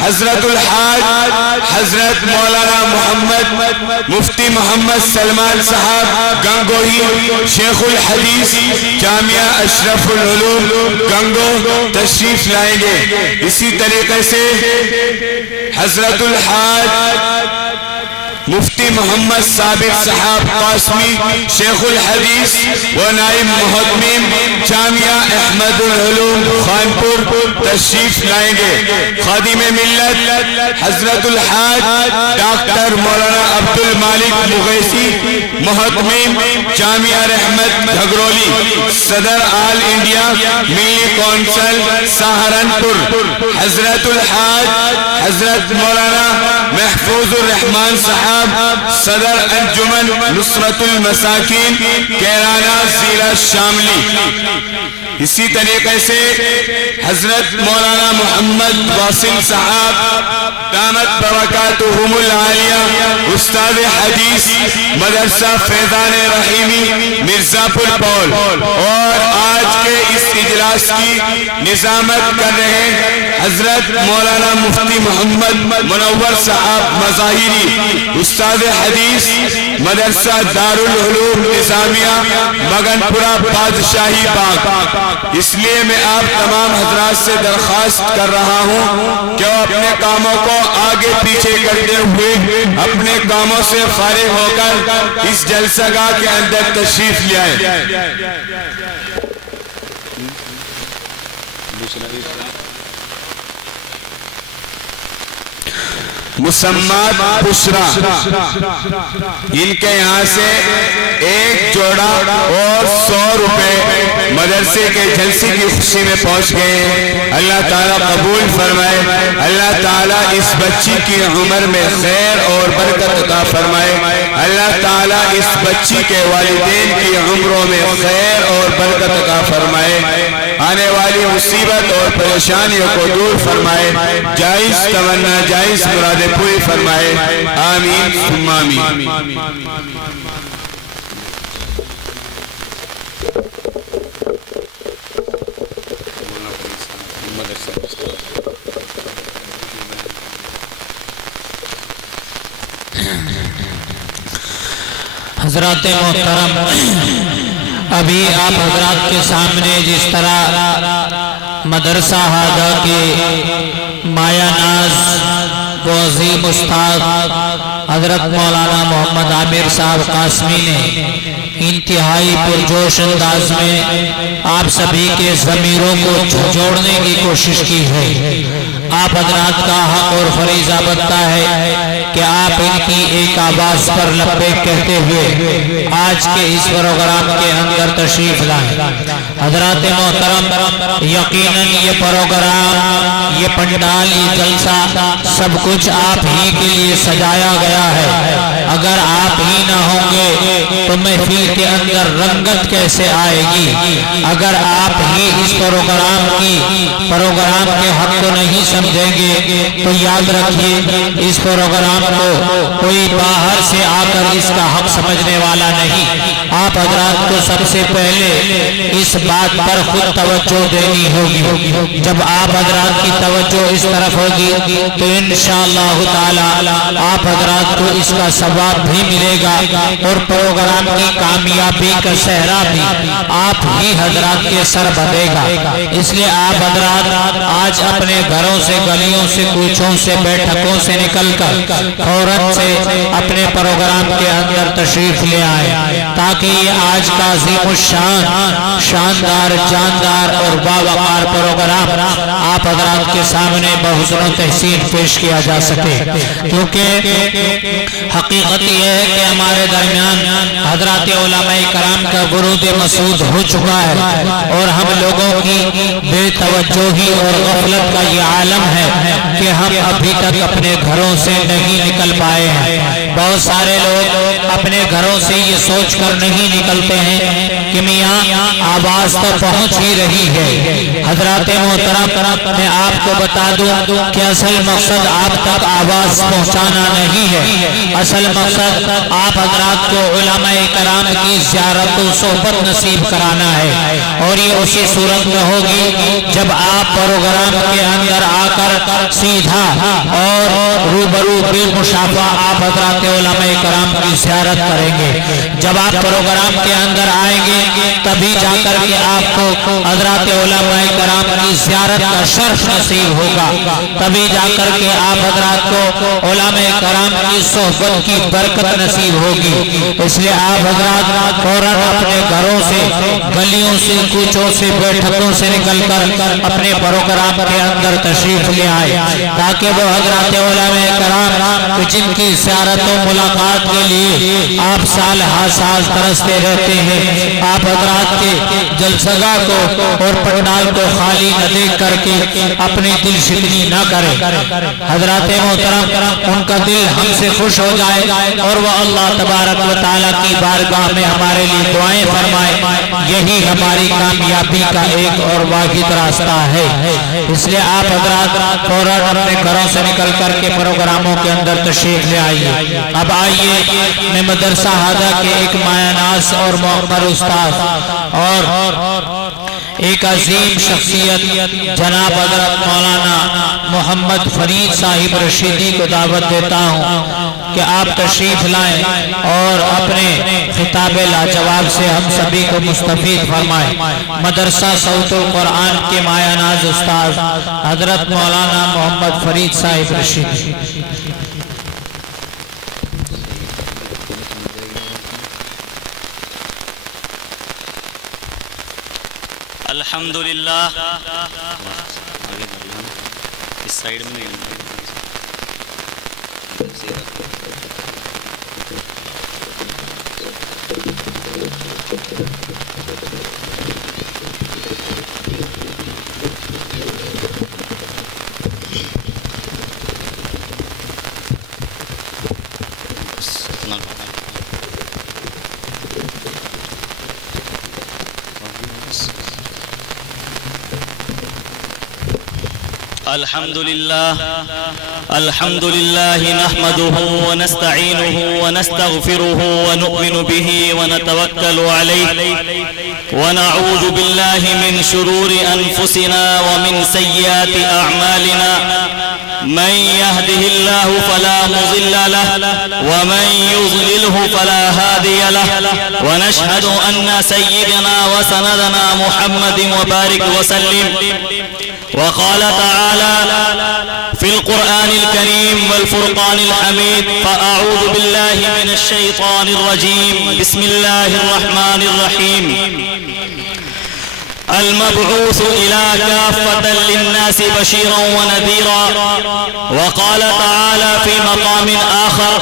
حضرت الحاج حضرت مولانا محمد مفتی محمد سلمان صاحب گنگوہی شیخ الحدیث جامعہ اشرف العلوم گنگو تشریف لائیں گے۔ اسی طریقے سے حضرت الحاج مفتی محمد صابر صاحب قاسمی شیخ الحدیث و نائب محتمیم جامعہ احمد العلوم خانپور تشریف لائیں گے۔ خادم ملت حضرت الحاج ڈاکٹر مولانا عبد المالک مغیثی محتمیم جامعہ رحمت گھگرولی صدر آل انڈیا ملی کونسل سہارنپور حضرت الحاج حضرت مولانا محفوظ الرحمان صاحب صدر انجمن نصرت المساکین کیرانہ ضلع شاملی۔ اسی طریقے سے حضرت مولانا محمد واصل صاحب دامت برکاتہم العالیہ استاد حدیث مدرسہ فیضان رحیمی مرزا پور پول، اور آج کے اس اجلاس کی نظامت کر رہے حضرت مولانا مفتی محمد منور صاحب مظاہری استاد حدیث مدرسہ دارالعلوم نظامیہ مگن پورہ بادشاہی باغ۔ اس لیے میں آپ تمام حضرات سے درخواست کر رہا ہوں کہ وہ اپنے کاموں کو آگے پیچھے کرتے ہوئے اپنے کاموں سے فارغ ہو کر اس جلسہ گاہ کے اندر تشریف لے آئیں۔ مسمات بشرا، ان کے یہاں سے ایک جوڑا اور 100 روپے مدرسے کے جلسے کی خوشی میں پہنچ گئے۔ اللہ تعالیٰ قبول فرمائے، اللہ تعالیٰ اس بچی کی عمر میں خیر اور برکت عطا فرمائے، اللہ تعالیٰ اس بچی کے والدین کی عمروں میں خیر اور برکت عطا فرمائے، آنے والی مصیبت اور پریشانیوں کو دور فرمائے، جائز تمنا جائز مرادیں پوری فرمائے، آمین ثم آمین۔ حضرات محترم، ابھی آپ حضرات کے سامنے جس طرح مدرسہ ہادہ کے مایہ ناز و عظیم استاد حضرت مولانا محمد عامر صاحب قاسمی نے انتہائی پرجوش انداز میں آپ سبھی کے ضمیروں کو جوڑنے کی کوشش کی ہے، آپ حضرات کا حق اور فریضہ بنتا ہے کہ آپ ان کی ایک آواز پر لبیک کہتے ہوئے آج کے اس پروگرام کے اندر تشریف لائیں۔ حضرات محترم، یقیناً یہ پروگرام، یہ پنڈال، یہ جلسہ سب کچھ آپ ہی کے لیے سجایا گیا ہے۔ اگر آپ ہی نہ ہوں گے تو محفل کے اندر رنگت کیسے آئے گی؟ اگر آپ ہی اس پروگرام کے حق کو نہیں سمجھیں گے تو یاد رکھیے اس پروگرام کو کوئی باہر سے آ کر اس کا حق سمجھنے والا نہیں۔ آپ حضرات کو سب سے پہلے اس بات پر خود توجہ دینی ہوگی۔ جب آپ حضرات کی توجہ اس طرف ہوگی تو انشاءاللہ تعالی آپ حضرات کو اس کا ثواب بھی ملے گا اور پروگرام کی کامیابی کا صحرا بھی آپ ہی حضرات کے سر بدھے گا۔ اس لیے آپ حضرات آج اپنے گھروں سے، گلیوں سے، کوچوں سے، بیٹھکوں سے نکل کر فوراً سے اپنے پروگرام کے اندر تشریف لے آئے تاکہ یہ آج کا عظیم الشان، شاندار، جاندار اور باوقار پروگرام آپ حضرات کے سامنے بحسن و تحسین پیش کیا جا سکے، کیونکہ حقیقت یہ ہے کہ ہمارے درمیان حضرات علماء کرام کا ورود مسعود ہو چکا ہے اور ہم لوگوں کی بے توجہی اور غفلت کا یہ عالم ہے کہ ہم ابھی تک اپنے گھروں سے نہیں نکل پائے ہیں۔ بہت سارے لوگ اپنے گھروں سے یہ سوچ کر نہیں نکلتے ہیں کہ میاں آواز تو پہنچ ہی رہی ہے۔ حضرات محترم، میں آپ کو بتا دوں کہ اصل مقصد آپ تک آواز پہنچانا نہیں ہے، اصل مقصد آپ حضرات کو علماء کرام کی زیارت و صحبت نصیب کرانا ہے، اور یہ اسی صورت میں ہوگی جب آپ پروگرام کے اندر آ کر سیدھا اور روبرو بالمشافہ آپ حضرات علماء کرام کی زیارت کریں گے۔ جب آپ پروگرام کے اندر آئیں گے تبھی جا کر کے آپ کو حضرات علماء کرام کی زیارت کا شرف نصیب ہوگا، تبھی جا کر کے آپ حضرات کو علماء کرام کی صحبت کی برکت نصیب ہوگی۔ اس لیے آپ حضرات فوراً اپنے گھروں سے، گلیوں سے، کوچوں سے، بیٹھکوں سے نکل کر اپنے پروگرام کے اندر تشریف لے آئے تاکہ وہ حضرات علماء کرام جن کی زیارت و ملاقات کے لیے آپ سال ہر سال ترستے رہتے ہیں، آپ حضرات کے جلسگاہ کو اور پنڈال کو خالی نہ دیکھ کر کے اپنی دل شکنی نہ کریں۔ حضرات محترم، ان کا دل ہم سے خوش ہو جائے اور وہ اللہ تبارک و تعالیٰ کی بارگاہ میں ہمارے لیے دعائیں فرمائے، یہی ہماری کامیابی کا ایک اور واحد راستہ ہے۔ اس لیے آپ حضرات فوراً اپنے گھروں سے نکل کر کے پروگراموں کے اندر تشریف لے آئیے۔ اب آئیے میں مدرسہ ہادہ کے ایک مایہ ناز اور معمر استاد اور ایک عظیم شخصیت جناب حضرت مولانا محمد فرید صاحب رشیدی کو دعوت دیتا ہوں کہ آپ تشریف لائیں اور اپنے خطاب لاجواب سے ہم سبھی کو مستفید فرمائیں۔ مدرسہ صوت القرآن کے مایہ ناز استاد حضرت مولانا محمد فرید صاحب رشیدی۔ الحمدللہ، اس سائیڈ میں الحمد لله نحمده ونستعينه ونستغفره ونؤمن به ونتوكل عليه ونعوذ بالله من شرور أنفسنا ومن سيئات أعمالنا من يهده الله فلا مضل له ومن يضلله فلا هادي له ونشهد أن سيدنا وسندنا محمد وبارك وسلم. وقال تعالى في القرآن الكريم والفرقان الحميد: فأعوذ بالله من الشيطان الرجيم بسم الله الرحمن الرحيم. المبعوث إلى كافة للناس بشيرا ونذيرا. وقال تعالى في مقام آخر: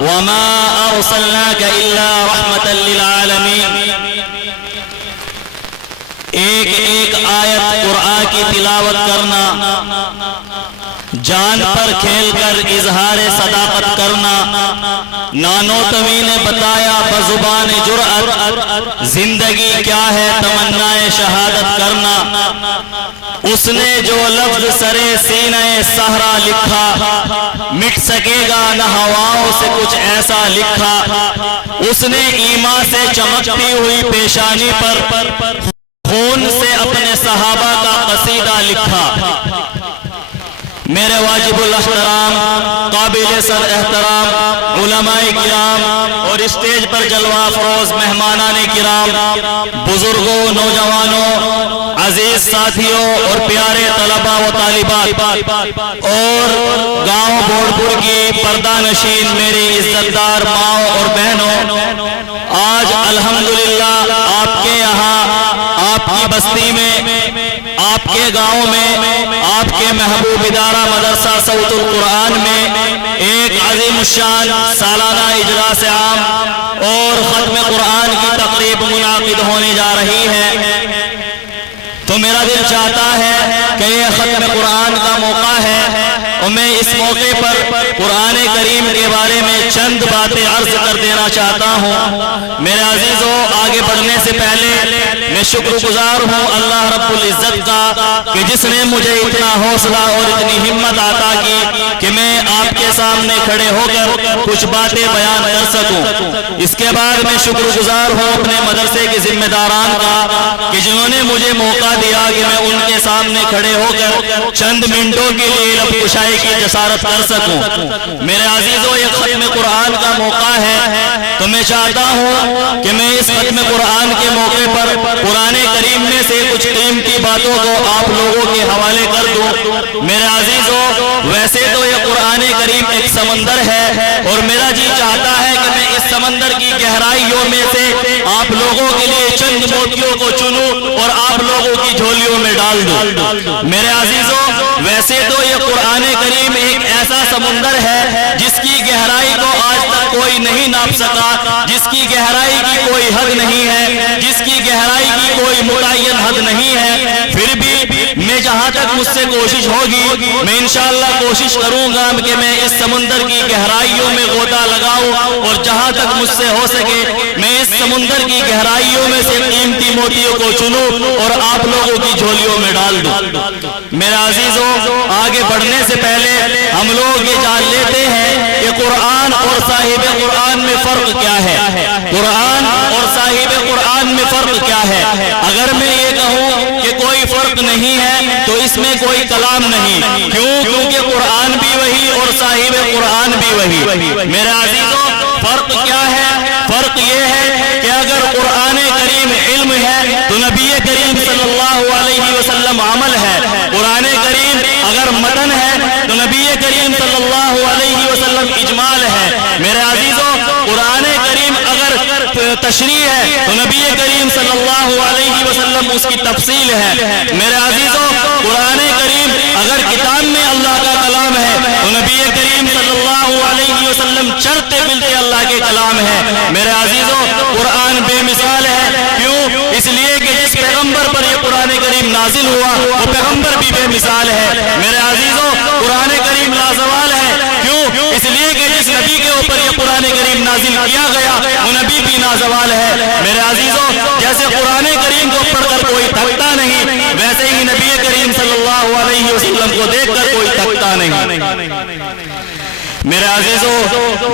وما أرسلناك إلا رحمة للعالمين. ایک ایک آیت قرآن کی تلاوت کرنا، جان پر کھیل کر اظہار صداقت کرنا. نانوتوی نے بتایا بزبان جرأت زندگی کیا ہے تمنائے شہادت کرنا. اس نے جو لفظ سرے سینہ صحرا لکھا، مٹ سکے گا نہ ہواؤں سے کچھ ایسا لکھا. اس نے ایمان سے چمکتی ہوئی پیشانی پر خون سے اپنے صحابہ کا قصیدہ لکھا. میرے واجب الاحترام قابل سر احترام علماء کرام اور اسٹیج پر جلوہ افروز مہمانان کرام، بزرگوں، نوجوانوں، عزیز ساتھیوں اور پیارے طلباء و طالبات اور گاؤں بوڑپور کی پردہ نشین میری عزتدار ماؤں اور بہنوں، آج الحمدللہ آپ کے یہاں، آپ کی بستی میں، آپ کے گاؤں میں، آپ کے محبوب ادارہ مدرسہ صوت القرآن میں ایک عظیم الشان سالانہ اجلاس عام اور ختم قرآن کی تقریب منعقد ہونے جا رہی ہے. تو میرا دل چاہتا ہے کہ یہ ختم قرآن کا موقع ہے اور میں اس موقع پر قرآن کریم کے بارے میں چند باتیں عرض کر دینا چاہتا ہوں. میرے عزیزوں، آگے بڑھنے سے پہلے میں شکر گزار ہوں اللہ رب العزت کا کہ جس نے مجھے اتنا حوصلہ اور اتنی ہمت عطا کی کہ میں آپ کے سامنے کھڑے ہو کر کچھ باتیں بیان کر سکوں. اس کے بعد میں شکر گزار ہوں اپنے مدرسے کے ذمہ داران کا کہ جنہوں نے مجھے موقع دیا کہ میں ان کے سامنے کھڑے ہو کر چند منٹوں کے لیے لب کشائی کی جسارت کر سکوں. میرے عزیزوں، یہ ختم قرآن کا موقع ہے تو میں چاہتا ہوں کہ میں اس ختم قرآن کے موقع پر قرآن کریم میں سے کچھ قیمتی باتوں کو آپ لوگوں کے حوالے کر دوں. میرے عزیزوں، ویسے تو یہ قرآن کریم ایک سمندر ہے اور میرا جی چاہتا ہے کہ میں اس سمندر کی گہرائیوں میں سے آپ لوگوں کے لیے چند موتیوں کو چنوں اور آپ لوگوں کی جھولیوں میں ڈال دوں. میرے عزیزوں، ویسے تو یہ قرآن کریم ایک ایسا سمندر ہے جس کی گہرائی کو آج تک کوئی نہیں ناپ سکا، جس کی گہرائی کی کوئی حد نہیں ہے، جس کی گہرائی کی کوئی متعین حد نہیں ہے. پھر بھی میں جہاں تک مجھ سے کوشش ہوگی میں انشاءاللہ کوشش کروں گا کہ میں اس سمندر کی گہرائیوں میں غوطہ لگاؤں اور جہاں تک مجھ سے ہو سکے میں اس سمندر کی گہرائیوں میں سے قیمتی موتیوں کو چنوں اور آپ لوگوں کی جھولیوں میں ڈال دوں. میرے عزیزوں، آگے بڑھنے سے پہلے ہم لوگ یہ جان لیتے ہیں کہ قرآن اور صاحب قرآن میں فرق کیا ہے. قرآن اور صاحب قرآن میں فرق کیا ہے؟ اگر میں یہ کہوں کہ کوئی فرق نہیں ہے تو اس میں کوئی کلام نہیں. کیونکہ قرآن بھی وہی اور صاحب قرآن بھی وہی. میرے عزیزوں، فرق کیا ہے؟ فرق یہ ہے کہ اگر قرآن کریم علم ہے تو نبی کریم صلی اللہ علیہ وسلم عمل ہے. قرآن کریم اگر متن ہے تو نبی کریم صلی اللہ علیہ وسلم اجمال ہے. میرے عزیزوں، قرآن کریم اگر تشریح ہے تو نبی کریم صلی اللہ علیہ وسلم اس کی تفصیل ہے. میرے عزیزوں، قرآن کریم اگر کتاب میں اللہ کا کلام ہے تو نبی کریم صلی اللہ علیہ وسلم چرتے ملتے اللہ کے کلام ہے. میرے عزیزوں، قرآن بے مثال ہے. کیوں؟ اس لیے کہ جس پیغمبر پر یہ قرآن کریم نازل ہوا وہ پیغمبر بھی بے مثال ہے. میرے عزیزوں، قرآن کریم لازوال ہے. کیوں؟ اس لیے کہ جس نبی کے اوپر یہ قرآن کریم نازل کیا گیا وہ نبی بھی نازوال ہے. میرے عزیزوں، جیسے قرآن کریم کو پڑھ کر کوئی تھکتا نہیں، ویسے ہی نبی کریم صلی اللہ علیہ وسلم کو دیکھ میرے عزیزو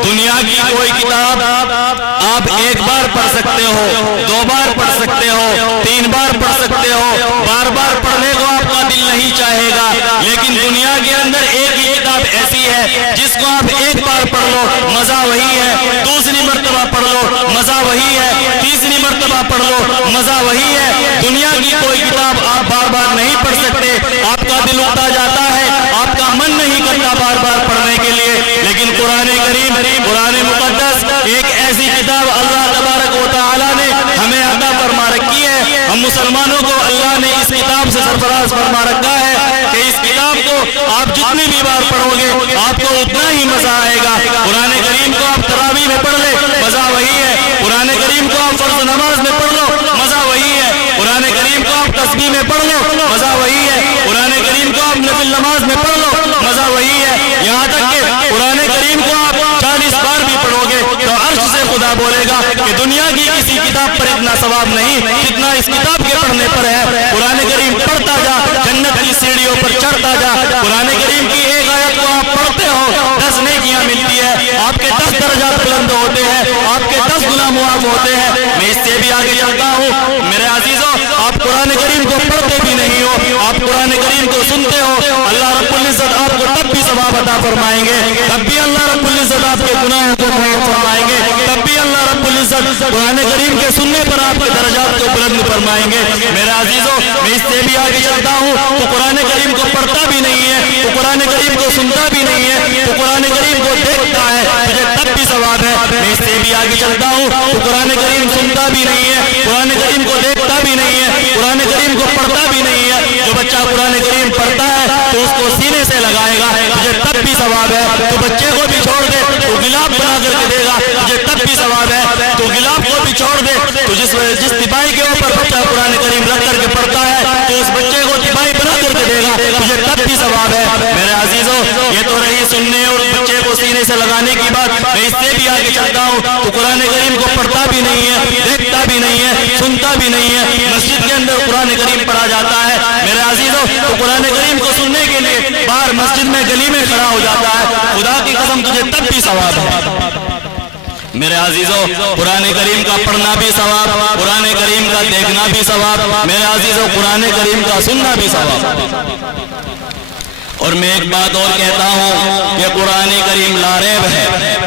دنیا کی کوئی کتاب آپ ایک بار پڑھ سکتے ہو، 2 بار پڑھ سکتے ہو، 3 بار پڑھ سکتے ہو، بار بار پڑھنے کو آپ کا دل نہیں چاہے گا، لیکن دنیا کے اندر ایک ہی کتاب ایسی ہے جس کو آپ ایک بار پڑھ لو مزہ وہی ہے، دوسری مرتبہ پڑھ لو مزہ وہی ہے، تیسری مرتبہ پڑھ لو مزہ وہی ہے۔ دنیا کی کوئی کتاب آپ بار بار نہیں پڑھ سکتے، آپ کا دل اٹھا جاتا ہے، آپ کا من نہیں کرتا بار بار پڑھنے کے لیے، لیکن قرآن کریم، قرآن مقدس ایک ایسی کتاب اللہ تبارک و تعالی نے ہمیں عطا فرما رکھی ہے۔ ہم مسلمانوں کو اللہ نے اس کتاب سے سرفراز فرما رکھا ہے کہ اس کتاب کو آپ جتنی بھی بار پڑھو گے آپ کو اتنا ہی مزہ آئے گا۔ قرآن کریم کو آپ تراویح میں پڑھ لے مزہ وہی ہے، قرآن کریم کو آپ فرض نماز میں پڑھ لو مزہ وہی ہے، قرآن کریم کو آپ تسبیح میں پڑھ لو مزہ وہی ہے، قرآن کریم کو آپ نفل نماز میں پڑھ لو مزہ وہی ہے، یہاں تک کہ قرآن کریم کو آپ 40 بار بھی پڑھو گے تو عرش سے خدا بولے گا کہ دنیا کی کسی کتاب پر اتنا ثواب نہیں جتنا اس کتاب کے پڑھنے پر ہے۔ قرآن کریم پڑھتا جا، جنت کی سیڑھیوں پر چڑھتا جا، قرآن کریم کی ایک آیت کو آپ پڑھتے ہو 10 نیکیاں ملتی ہے، آپ کے 10 درجات بلند ہوتے ہیں، آپ کے 10 گناہ معاف ہوتے ہیں۔ میں اس سے بھی آگے چلتا ہوں میرے عزیزوں، آپ قرآن کریم کو پڑھتے بھی نہیں ہو، آپ قرآن کریم کو سنتے ہو، اللہ رب العزت آپ کو تب بھی ثواب عطا فرمائیں گے، تب بھی اللہ رب العزت آپ کے گناہوں کو معاف فرمائیں گے، تب بھی اللہ رب العزت قرآن کریم کے سننے پر آپ کے درجات کو بلند فرمائیں گے۔ میرے عزیزوں، میں اس سے بھی آگے چلتا ہوں، تو قرآن کریم کو پڑھتا بھی نہیں ہے، تو قرآن کریم کو سنتا بھی نہیں ہے، تو قرآن کریم کو دیکھتا ہے، تجھے تب بھی ثواب ہے۔ میں اس سے بھی آگے چلتا ہوں، تو قرآن کریم سنتا بھی نہیں ہے، قرآن کریم کو دیکھتا بھی نہیں ہے، قرآن کریم کو پڑھتا بھی نہیں ہے، جو بچہ قرآن کریم پڑھتا ہے تو اس کو سینے سے لگائے گا، تجھے تب بھی ثواب ہے۔ تو بچے کو بھی چھوڑ دے تو گلاب بنا کر کے دے گا، تجھے تب بھی ثواب ہے۔ تو گلاب کو بھی چھوڑ دے تو جس تباہی کے اوپر بچہ قرآن کریم رکھ کر کے پڑھتا ہے تو اس بچے کو تباہی بنا کر کے دے گا، تجھے تب بھی ثواب ہے۔ میرے عزیزوں، یہ تو رہی سننے اور بچے کو سینے سے لگانے کی بات، میں اس سے بھی آگے چلتا ہوں، تو قرآن کریم کو پڑھتا بھی نہیں ہے، دیکھتا بھی نہیں ہے، سنتا بھی نہیں ہے، مسجد کے اندر قرآن کریم پڑھا جاتا ہے۔ میرے عزیزوں، تو قرآن کریم کو سننے کے لیے باہر مسجد میں گلی میں کھڑا ہو جاتا ہے، خدا کی قسم تجھے تب بھی ثواب ہے۔ میرے عزیزوں، قرآن کریم کا پڑھنا بھی ثواب، قرآن کریم کا دیکھنا بھی ثواب، میرے عزیزوں قرآن کریم کا سننا بھی ثواب۔ اور میں ایک بات اور کہتا ہوں کہ قرآن کریم لا ریب ہے،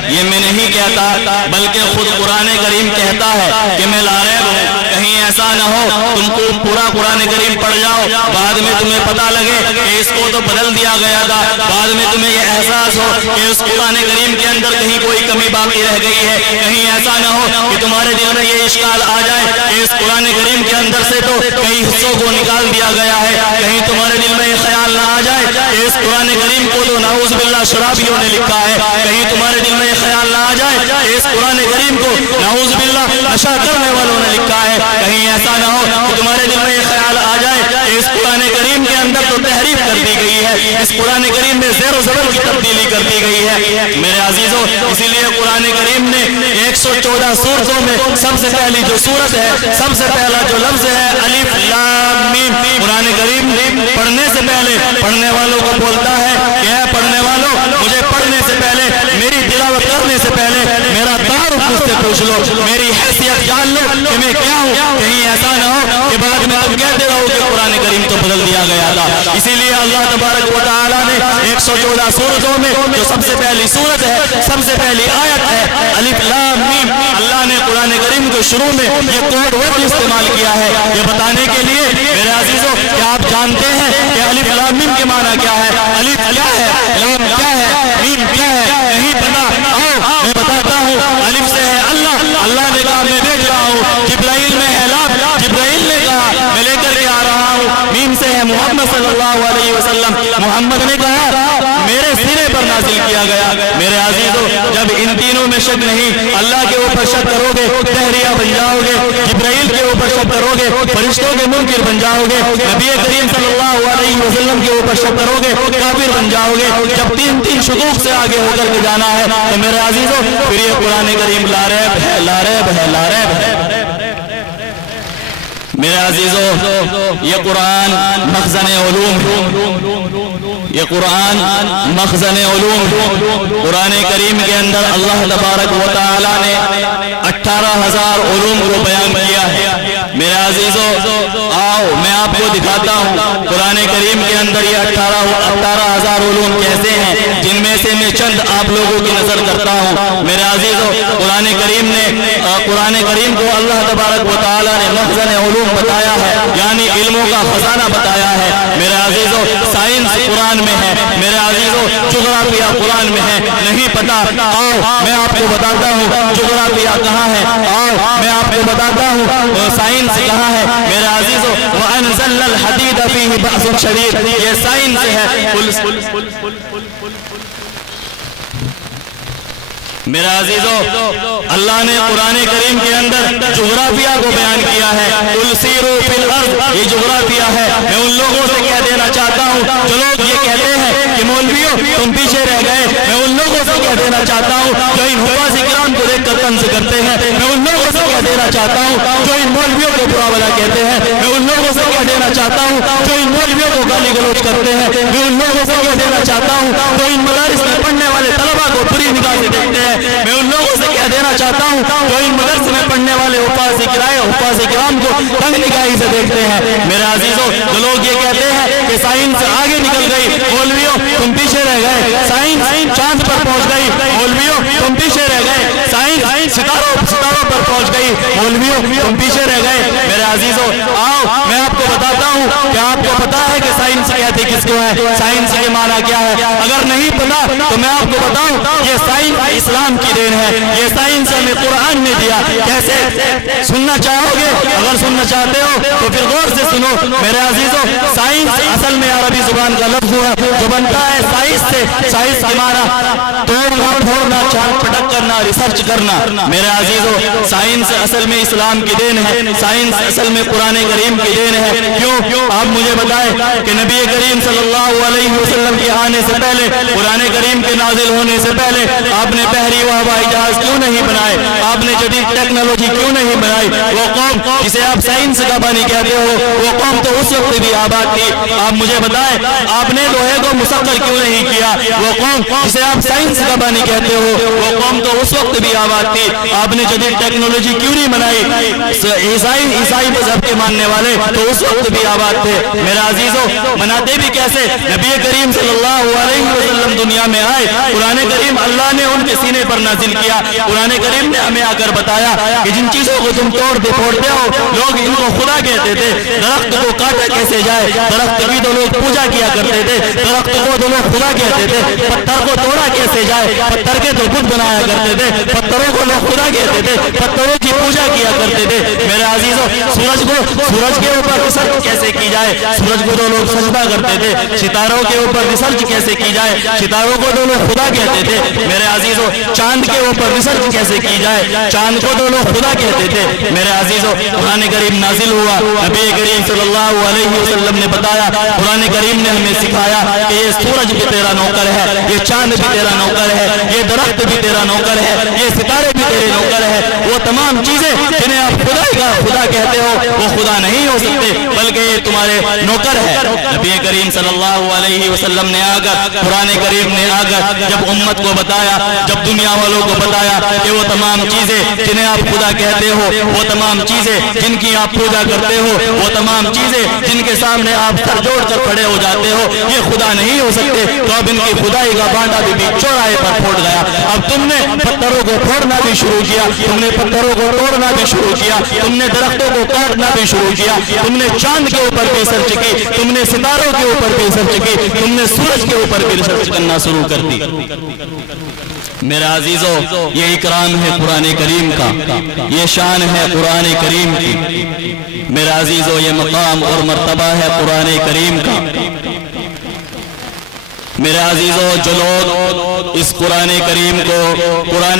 یہ میں نہیں کہتا بلکہ خود قرآن کریم کہتا ہے کہ میں لا ریب ہوں۔ کہیں ایسا نہ ہو تم کو پورا قرآن کریم پڑھ جاؤ، بعد میں تمہیں پتہ لگے کہ اس کو تو بدل دیا گیا تھا، بعد میں تمہیں یہ احساس ہو کہ اس قرآن کریم کے اندر کہیں کوئی کمی باقی رہ گئی ہے، کہیں ایسا نہ ہو کہ تمہارے دل میں یہ اشکال آ جائے کہ اس قرآن کریم کے اندر سے تو کئی حصوں کو نکال دیا گیا ہے، کہیں تمہارے دل میں یہ خیال نہ آ جائے کہ اس قرآن کریم کو تو نعوذ باللہ شرابیوں نے لکھا ہے، کہیں تمہارے دل میں یہ خیال نہ آ جائے کہ اس قرآن کریم کو نعوذ باللہ نشہ کرنے والوں نے لکھا ہے، کہیں ایسا نہ ہو کہ تمہارے دل میں یہ خیال آ جائے کہ اس قرآن کریم کے اندر تو تحریف کر دی گئی ہے، اس قرآن کریم میں زیر و زبر کی تبدیلی کر دی گئی ہے۔ میرے عزیزوں، اسی لیے قرآن کریم نے 114 سورتوں میں سب سے پہلی جو سورت ہے، سب سے پہلا جو لفظ ہے الف لام میم، قرآن کریم پڑھنے سے پہلے پڑھنے والوں کو بولتا ہے کہ اے پڑھنے والوں، مجھے پڑھنے سے پہلے، میری تلاوت کرنے سے پہلے میرا تعارف مجھ سے پوچھ لو، میری حیثیت جان لو کہ میں کیا ہوں، کہیں ایسا نہ ہو کہ بعد میں تم کہتے رہو کہ قرآن کریم تو بدل دیا گیا تھا۔ اسی لیے اللہ تبارک و تعالیٰ نے 114 سورتوں میں جو سب سے پہلی سورت ہے، سب سے پہلی آیت ہے الف لام میم، اللہ نے قرآن کریم کے شروع میں یہ کوڈ ورڈ استعمال کیا ہے یہ بتانے کے لیے میرے عزیزوں کہ آپ جانتے ہیں کہ الف لام میم کے معنی کیا ہے، الف کیا ہے، لام کیا ہے، میم کیا ہے، نہیں پتا؟ آؤ میں بتاتا ہوں، الف سے ہے اللہ، اللہ نے کہا میں بھیج رہا ہوں، جبرائیل میں ہے لام، جبرائیل نے کہا میں لے کر کے آ رہا ہوں، میم سے ہے محمد صلی اللہ علیہ وسلم، محمد نے کہا میرے سینے پر نازل کیا گیا۔ میرے عزیزوں، جب ان تینوں میں شک نہیں، اللہ کے اوپر شک کرو گے دہریہ بن جاؤ گے، جبرائیل کے اوپر شک کرو گے فرشتوں کے منکر بن جاؤ گے، نبی کریم صلی اللہ علیہ وسلم کے اوپر شک کرو گے کافر بن جاؤ گے۔ جب تین شکوک سے آگے ہو کر کے جانا ہے تو میرے عزیزوں پھر یہ قرآن کریم لا ریب ہے، لا ریب ہے، لا ریب ہے۔ میرے عزیزوں، یہ قرآن مخزن علوم ہے، یہ قرآن مخزن علوم، قرآن کریم کے اندر اللہ تبارک و تعالی نے 18,000 علوم کو بیان کیا ہے۔ میرے عزیزو آؤ میں آپ کو دکھاتا ہوں قرآن کریم کے اندر یہ 18,000 علوم کیسے ہیں، جن میں سے میں چند آپ لوگوں کی نظر کرتا ہوں۔ میرے عزیزو قرآن کریم کو اللہ تبارک و تعالی نے مخزن علوم بتایا ہے، یعنی علموں کا خزانہ بتایا ہے۔ میرے عزیزو سائنس قرآن میں ہے، میرے عزیزو جغرافیہ قرآن میں ہے، نہیں پتا آؤ میں آپ کو بتاتا ہوں جغرافیہ کہاں ہے، آؤ میں آپ کو بتاتا ہوں سائنس کہاں ہے۔ میرے عزیزو وَأَنزَلْنَا الْحَدِيدَ فِيهِ بَأْسٌ شَدِيدٌ، یہ سائنس ہے۔ میرا عزیزو اللہ نے قرآن کریم کے اندر جغرافیہ کو بیان کیا ہے، قُلْ سِیرُوا فِی الْأَرْضِ، یہ جغرافیہ ہے۔ میں ان لوگوں سے کہہ دینا چاہتا ہوں جو لوگ یہ کہتے ہیں کہ مولویوں تم پیچھے رہ گئے، میں ان لوگوں سے کہہ دینا چاہتا ہوں جو ان حفاظ کرام کو دیکھ کر طنز کرتے ہیں، میں ان لوگوں سے کہہ دینا چاہتا ہوں جو ان مولویوں کو برا بھلا کہتے ہیں، میں ان لوگوں سے کہہ دینا چاہتا ہوں جو ان مولویوں کو گالی گلوچ کرتے ہیں، میں ان لوگوں سے کہہ دینا چاہتا ہوں جو ان مدارس میں پڑھنے والے طلباء کو بری نگاہ سے دیکھتے ہیں، میں ان لوگوں سے کہہ دینا چاہتا ہوں جو ان مدرسے میں پڑھنے والے حفاظ کرام کو تنگ نگاہی سے دیکھتے ہیں۔ میرے عزیزو جو لوگ یہ کہتے ہیں کہ سائنس آگے نکل گئی، مولویوں تم پیچھے رہ گئے، سائنس چاند پر پہنچ گئی، مولویوں تم پیچھے رہ گئے، سائنس ستاروں پر پہنچ گئی، مولویوں تم پیچھے رہ گئے۔ میرے عزیزو آؤ میں آپ کو بتاتا ہوں کہ آپ کو پتا ہے کہ سائنس کہتے کس کو ہے، سائنس کے معنی کیا ہے؟ اگر نہیں پتا تو میں آپ کو بتاؤں یہ سائنس اسلام کی دین ہے، یہ سائنس ہمیں قرآن نے دیا۔ کیسے سننا چاہو گے؟ اگر سننا چاہتے ہو تو پھر غور سے سنو۔ میرے عزیزو سائنس اصل میں عربی زبان کا لفظ ہے جو بنتا ہے سائنس سے، سائنس کے معنی توڑنا پھوڑنا چاند پٹک کرنا، ریسرچ کرنا۔ میرے عزیزو سائنس اصل میں اسلام کی دین ہے، سائنس اصل میں قرآن کریم کی دین ہے۔ کیوں؟ آپ مجھے بتائیں کہ نبی کریم صلی اللہ علیہ وسلم کے آنے سے پہلے، قرآن کریم کے نازل ہونے سے پہلے آپ نے بحری و ہوائی جہاز کیوں نہیں بنائے؟ آپ نے جدید ٹیکنالوجی کیوں نہیں بنائی؟ وہ قوم جسے آپ سائنس کا بانی کہتے ہو وہ قوم تو اس وقت بھی آباد تھی۔ آپ مجھے بتائیں آپ نے لوہے کو مسخر کیوں نہیں کیا؟ وہ قوم جسے آپ سائنس کا بانی کہتے ہو وہ قوم تو اس وقت بھی آباد تھی۔ آپ نے جدید ٹیکنالوجی کیوں نہیں بنائی؟ عیسائی مذہب کے ماننے والے تو اس وقت بھی آباد تھے۔ میرا عزیزو مناتے بھی کیسے؟ نبی کریم صلی اللہ علیہ وسلم دنیا میں آئے، قرآن کریم اللہ نے ان کے سینے پر نازل کیا۔ قرآن کریم نے ہمیں آ کر بتایا کہ جن چیزوں کو تم پھوڑتے ہو لوگ ان کو خدا کہتے تھے۔ درخت کو کاٹا کیسے جائے؟ درخت کی تو لوگ پوجا کیا کرتے تھے، درخت کو تو لوگ خدا کہتے تھے۔ پتھر کو توڑا کیسے جائے؟ پتھر کے تو بت بنایا کرتے تھے، پتھروں کو لوگ خدا کہتے تھے، پتھروں کی پوجا کیا کرتے تھے۔ میرے عزیزو سورج کے اوپر ریسرچ کیسے کی جائے؟ سورج کو تو لوگ سجدہ کرتے تھے۔ ستاروں کے اوپر ریسرچ کیسے کی جائے؟ ستاروں کو تو لوگ خدا کہتے تھے۔ میرے عزیزو چاند کے اوپر ریسرچ کیسے کی جائے؟ چاند کو تو لوگ خدا کہتے تھے۔ میرے عزیزو قرآن کریم نازل ہوا، نبی کریم صلی اللہ علیہ وسلم نے بتایا، قرآن کریم نے ہمیں سکھایا کہ یہ سورج بھی تیرا نوکر ہے، یہ چاند بھی تیرا نوکر ہے، یہ درخت بھی تیرا نوکر ہے، یہ ستارے بھی تیرے نوکر ہے۔ وہ تمام چیزیں جنہیں آپ خدا کہتے ہو وہ خدا نہیں ہو سکتے بلکہ یہ تمہارے نوکر ہے۔ نبی کریم صلی اللہ علیہ وسلم نے آ کر، قرآن کریم نے آ کر جب امت کو بتایا، جب دنیا والوں کو بتایا کہ وہ تمام چیزیں جنہیں آپ خدا کہتے ہو، وہ تمام چیزیں جن کی آپ پوجا کرتے ہو، وہ تمام چیزیں جن کے سامنے آپ سر جوڑ کر کھڑے ہو جاتے ہو یہ خدا نہیں ہو سکتے، تو اب ان کی خدائی کا بانڈا بھی چوراہے پر پھوٹ گیا۔ اب تم نے پتھروں کو پھوڑنا بھی شروع کیا، تم نے پتھروں کو توڑنا بھی شروع کیا، تم نے درختوں کو کاٹنا بھی شروع کیا، تم نے چاند کے اوپر بھی ریسرچ کی، تم نے ستاروں کے اوپر بھی ریسرچ کی، تم نے سورج کے اوپر بھی ریسرچ کرنا شروع کر دی۔ میرا عزیزو یہ اکرام ہے قرآن کریم کا، یہ شان ہے قرآن کریم کی۔ میرا عزیزو یہ مقام اور مرتبہ ہے قرآن کریم کا۔ میرے عزیزو جو لوگ اس قرآن کریم کو، قرآن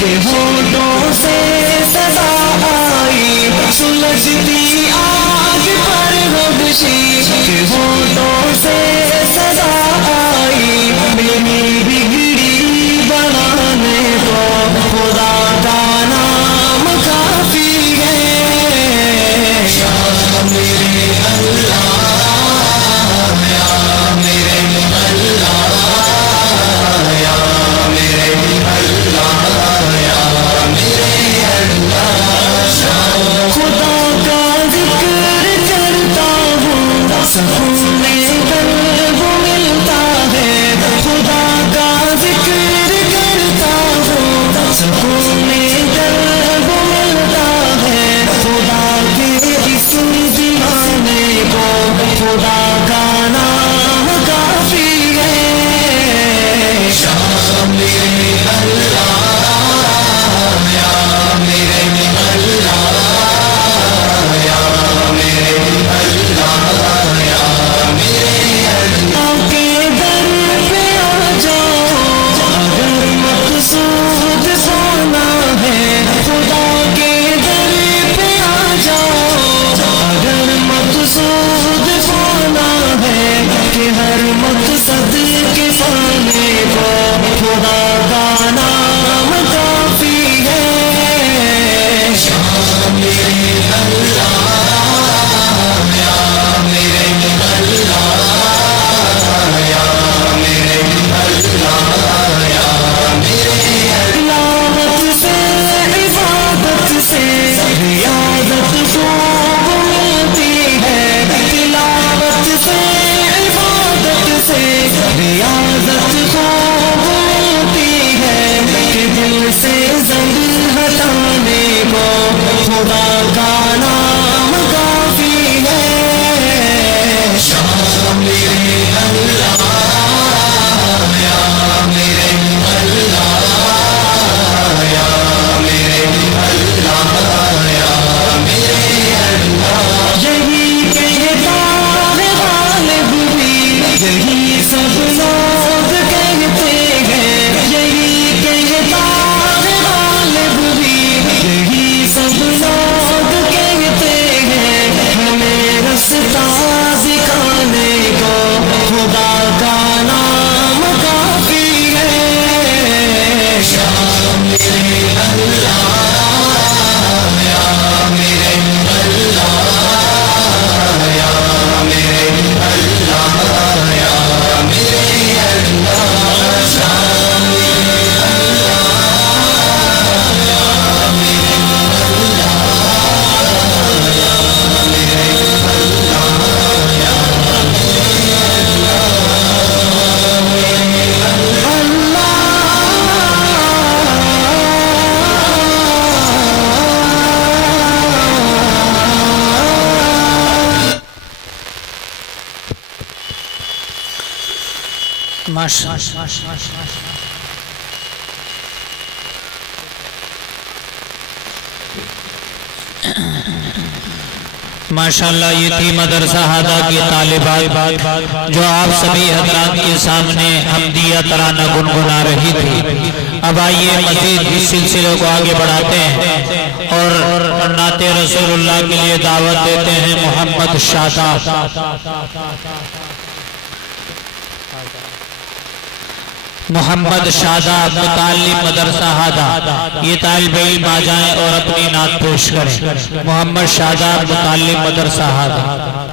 کے ہونٹوں سے صدا آئی سلجھتی آگ پر ہوشی کے ہونٹوں سے صدا آئی میری بگڑی بنانے کو خدا کا نام کافی ہے یا میرے اللہ یا میرے اللہ یا میرے اللہ یا میرے اللہ خدا کا ذکر کرتا ہوں سکون قلب ملتا ہے خدا کا ذکر کرتا ہوں سکون قلب ملتا ہے خدا کے اس دیوانے کو خدا کا نام کافی ہے یا میرے اللہ یا میرے اللہ یا میرے اللہ یا میرے اللہ کے در پہ آ جاؤ اگر مقصود پانا ہے خدا کے در پہ آ جاؤ اگر مقصود پانا ہے کہ ہر مقصد کے پانے کو خدا کا نام کافی ہے یا میرے اللہ یا میرے اللہ یا میرے اللہ یا میرے تلاوت سے عبادت سے ریاضت خوب ملتی ہے تلاوت سے عبادت سے ریاضت خوب ملتی ہے کہ دل سے زنگ ہٹانے کو خدا کا نام کافی ہے یا میرے اللہ یا میرے اللہ یا میرے اللہ یا میرے اللہ یہی کہتا ہے غالب بھی یہی سب لوگ کہتے ہیں یہی کہتا ہے غالب بھی یہی سب لوگ کہتے ہیں ہمیں رستہ دکھانے کو خدا کا نام کافی ہے یا میرے اللہ یا میرے اللہ یا میرے اللہ یا میرے اللہ یا میرے ماشاءاللہ یہ تھی مدرسہ ہادہ کی طالبات جو آپ سبھی حضرات کے سامنے حمدیہ ترانہ گنگنا رہی تھی. اب آئیے مزید اس سلسلے کو آگے بڑھاتے ہیں اور نعت رسول اللہ کے لیے دعوت دیتے ہیں محمد شاداب. محمد شاداب متعلم مدرسہ ہادہ، یہ طالب علم آ جائیں اور اپنی نعت پیش کریں. محمد شاداب متعلم مدرسہ ہادہ.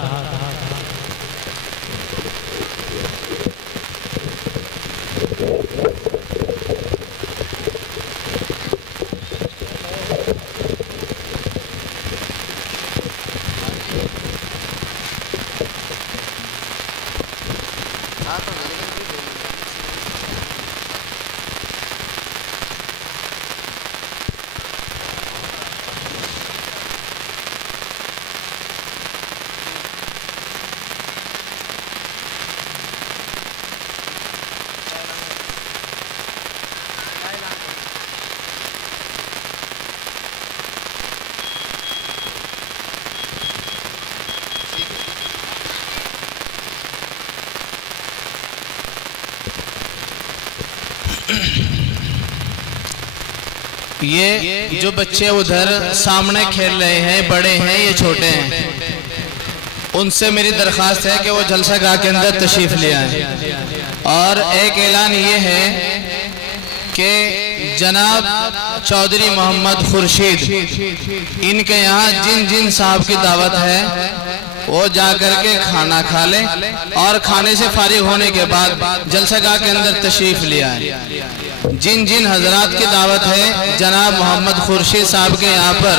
یہ جو بچے ادھر سامنے کھیل رہے ہیں، بڑے ہیں یا چھوٹے ہیں، ان سے میری درخواست ہے کہ وہ جلسہ گاہ کے اندر تشریف لے آئیں۔ اور ایک اعلان یہ ہے کہ جناب چودھری محمد خورشید، ان کے یہاں جن جن صاحب کی دعوت ہے وہ جا کر کے کھانا کھا لیں، اور کھانے سے فارغ ہونے کے بعد جلسہ گاہ کے اندر تشریف لے آئیں۔ جن جن حضرات کی دعوت ہے جناب محمد خورشید صاحب کے یہاں پر،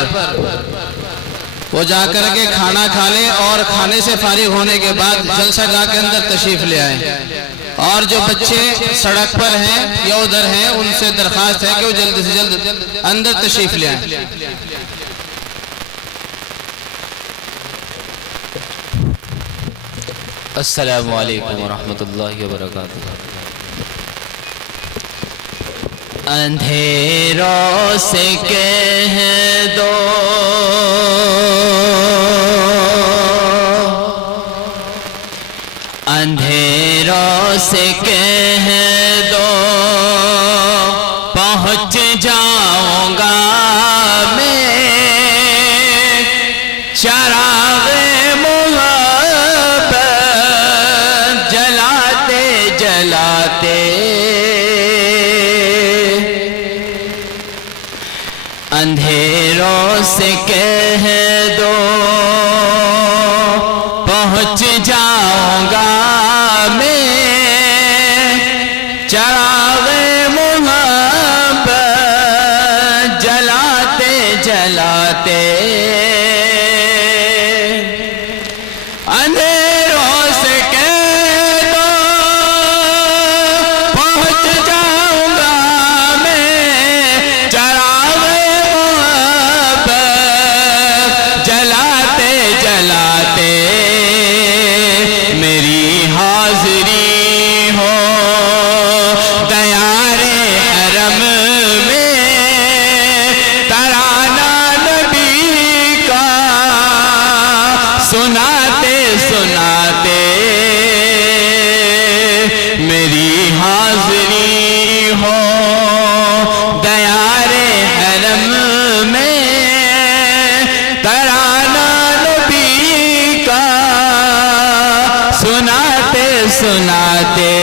وہ جا کر کے کھانا کھا لیں اور کھانے سے فارغ ہونے کے بعد جلسہ گاہ کے اندر تشریف لے آئیں۔ اور جو بچے سڑک پر ہیں یا ادھر ہیں، ان سے درخواست ہے کہ وہ جلد سے جلد اندر تشریف لے آئیں۔ السلام علیکم ورحمۃ اللہ وبرکاتہ۔ اندھیروں سے کہہ دو اندھیروں سے کہہ دو پہنچ جاؤں گا میں چراغ محبت جلاتے جلاتے، اندھیروں سے کہہ دو پہنچ جاؤں گا چراغ محبت جلاتے جلاتے، اندھیروں سے کہہ دو پہنچ جاؤں گا میں چراغ محبت جلاتے جلاتے، میری حاضری سناتے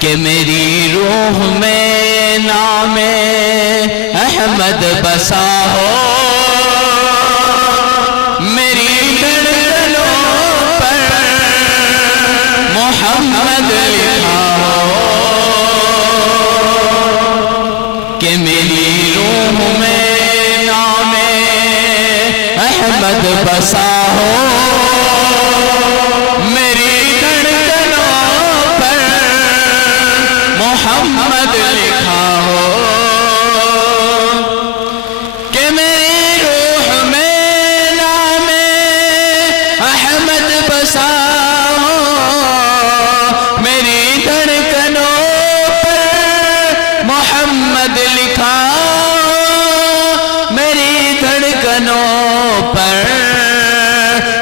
کہ میری روح میں نام احمد بسا ہو، میری دھڑکنوں پر محمد لکھا ہو، کہ میری روح میں نام احمد بسا ہو، محمد لکھا ہو، کہ میری روح میں نام احمد بسا ہو، میری دھڑکنوں پر محمد لکھا ہو، میری دھڑکنوں پر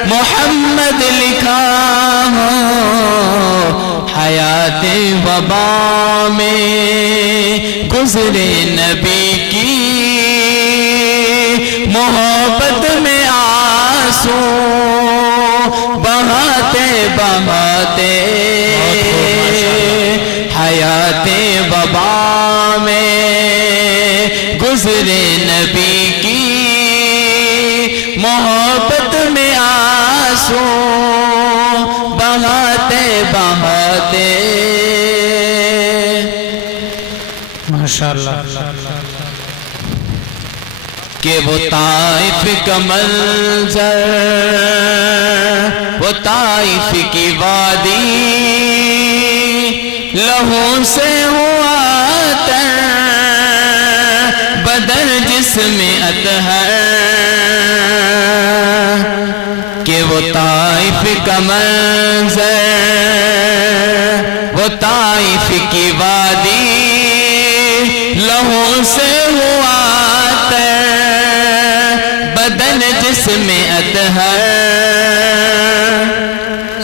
محمد لکھا ہو، حیات وبا میں گزرے نبی کی محبت میں آنسو بہاتے بہاتے، حیات وبا میں گزرے نبی کی محبت میں آنسو بہاتے بہاتے، ماشاءاللہ، کہ وہ طائف کا منظر، وہ طائف کی وادی، لہو سے ہوا تر بدن جسم اطہر، کہ وہ طائف کا منظر، وہ طائف کی وادی، لہو سے ہوا تر بدن جسم اطہر،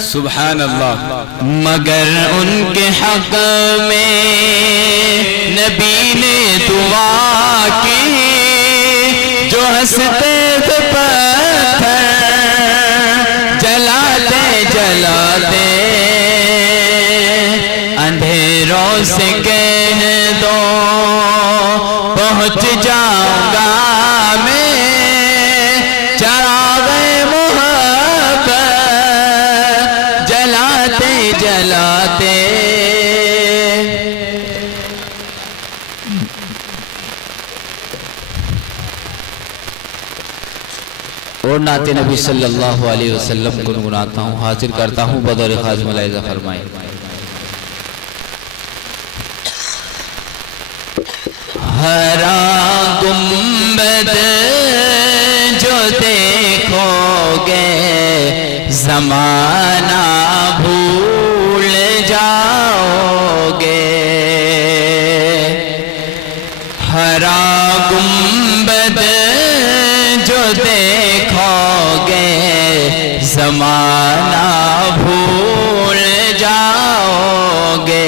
سبحان اللہ، مگر ان کے حق میں نبی نے دعا کی جو ہنستے تھے پتھر جلاتے جلاتے اندھیروں سے کہہ دو پہنچ جاؤں گا میں چراغ محبت جلاتے جلاتے. اور نعت نبی صلی اللہ علیہ وسلم گنگناتا ہوں. حاضر کرتا ہوں بدر خاص ملاحظہ فرمائیں. ہرا گنبد جو دیکھو گے زمانہ بھول جاؤ گے. ہرا گنبد جو دیکھو گے زمانہ بھول جاؤ گے.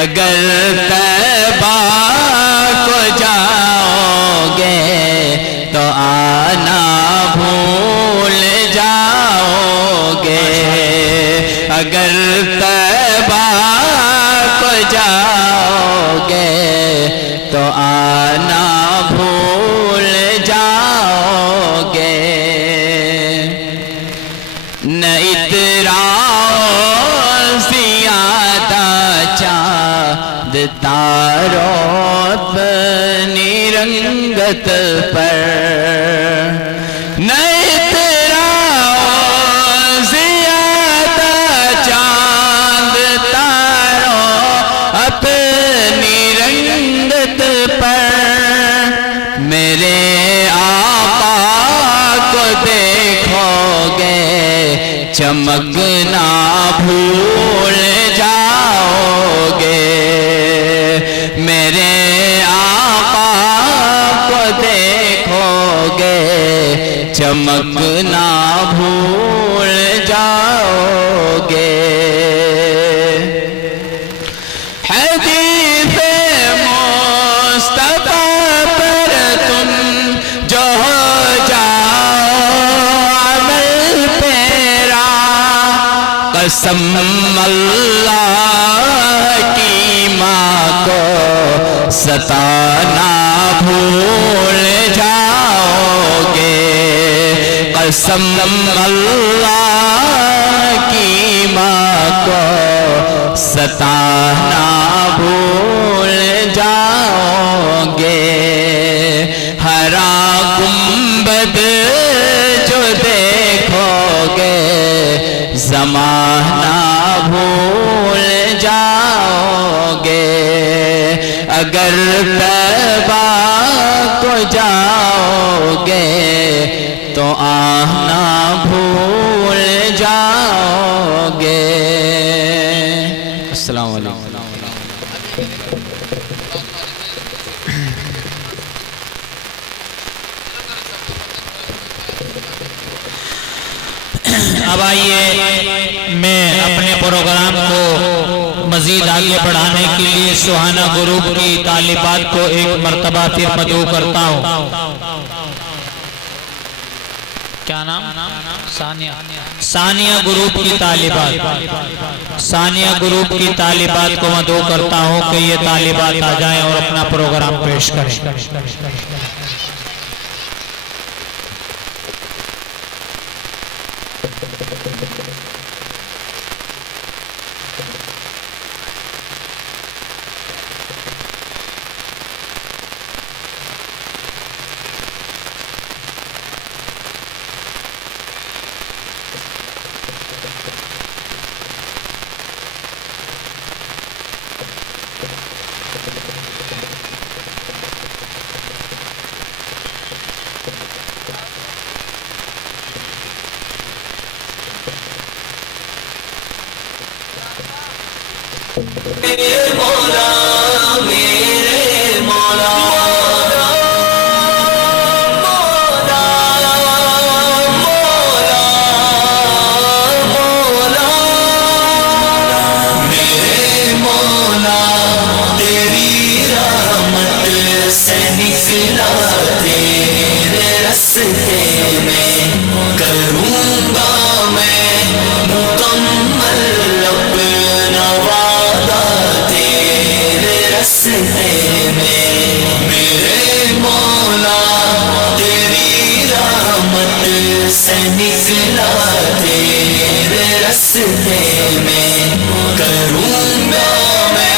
اگر طیبہ کو جاؤ گے تو آنا بھول جاؤ گے. اگر طیبہ کو جاؤ گے تو آنا بھول جاؤ گے. نہ تاروں اپنی رنگت پر نہ اتراؤ زیادہ چاند تاروں اپنی رنگت پر. میرے آقا کو دیکھو گے چمکنا بھول جاؤ گے. میرے آقا کو دیکھو گے چمکنا بھول جاؤ گے. حدیث مصطفیٰ پر تم جو ہو جاؤ عمل پیرا قسم اللہ کی ماں کو ستانا بھول جاؤ گے. قسم اللہ کی ماں کو ستانا بھول جاؤ گے. ہرا گنبد جو دیکھو گے زمانہ بھول جاؤ گے. اگر طیبہ کو جاؤ گے تو آنا بھول جاؤ گے. السلام علیکم. اب آئیے میں اپنے پروگرام کو مزید آگے بڑھانے کے لیے سہانا گروپ کی طالبات کو ایک مرتبہ پھر مدعو کرتا ہوں. کیا نام؟ ثانیہ گروپ کی طالبات. ثانیہ گروپ کی طالبات کو مدعو کرتا ہوں کہ یہ طالبات آ جائیں اور اپنا پروگرام پیش کریں. رستے میں میرے مولا تیری رحمت سے نکلا تیرے رستے میں کروں گا میں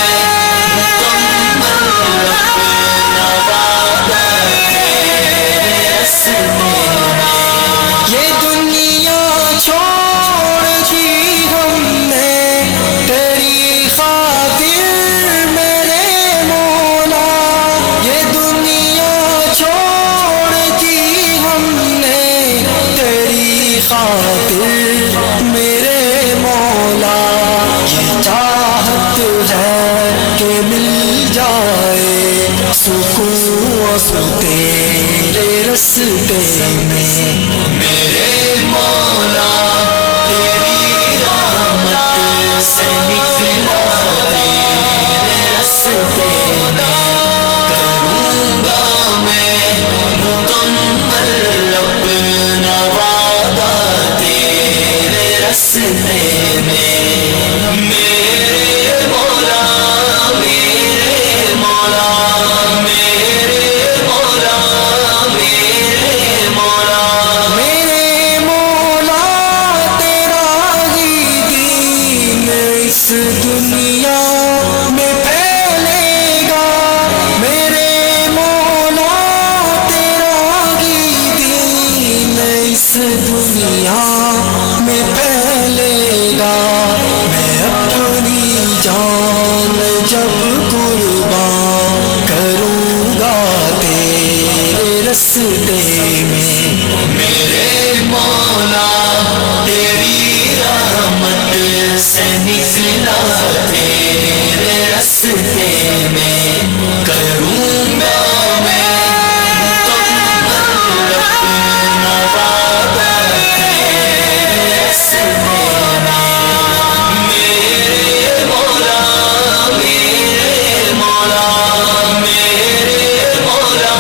مکمل اپنا وعدہ تیرے رستے میں یہ دنیا چھوڑ دی ہم نے تیری خاطر میرے مولا یہ دنیا چھوڑ دی ہم نے تیری خاطر میرے مولا یہ چاہت ہے کہ مل جائے سکون تیرے رستے میں میرے مولا تیری رحمت سے نکلا تیرے رستے میں کروں گا میں مکمل اپنا وعدہ تیرے رستے میں میرے مولا میرے مولا میرے مولا میرے مولا میرے مولا تیرا ہی دین اس دنیا میں پھیلے گا میرے مولا تیرا ہی دین اس دنیا میں پھیلے گا میں اپنی جان جب قربان کروں گا تیرے رستے میں میرے مولا تیری رحمت سے نکلا تیرے رستے میں کروں گا میں مکمل اپنا وعدہ تیرے رستے میں میرے مولا میرے مولا میرے مولا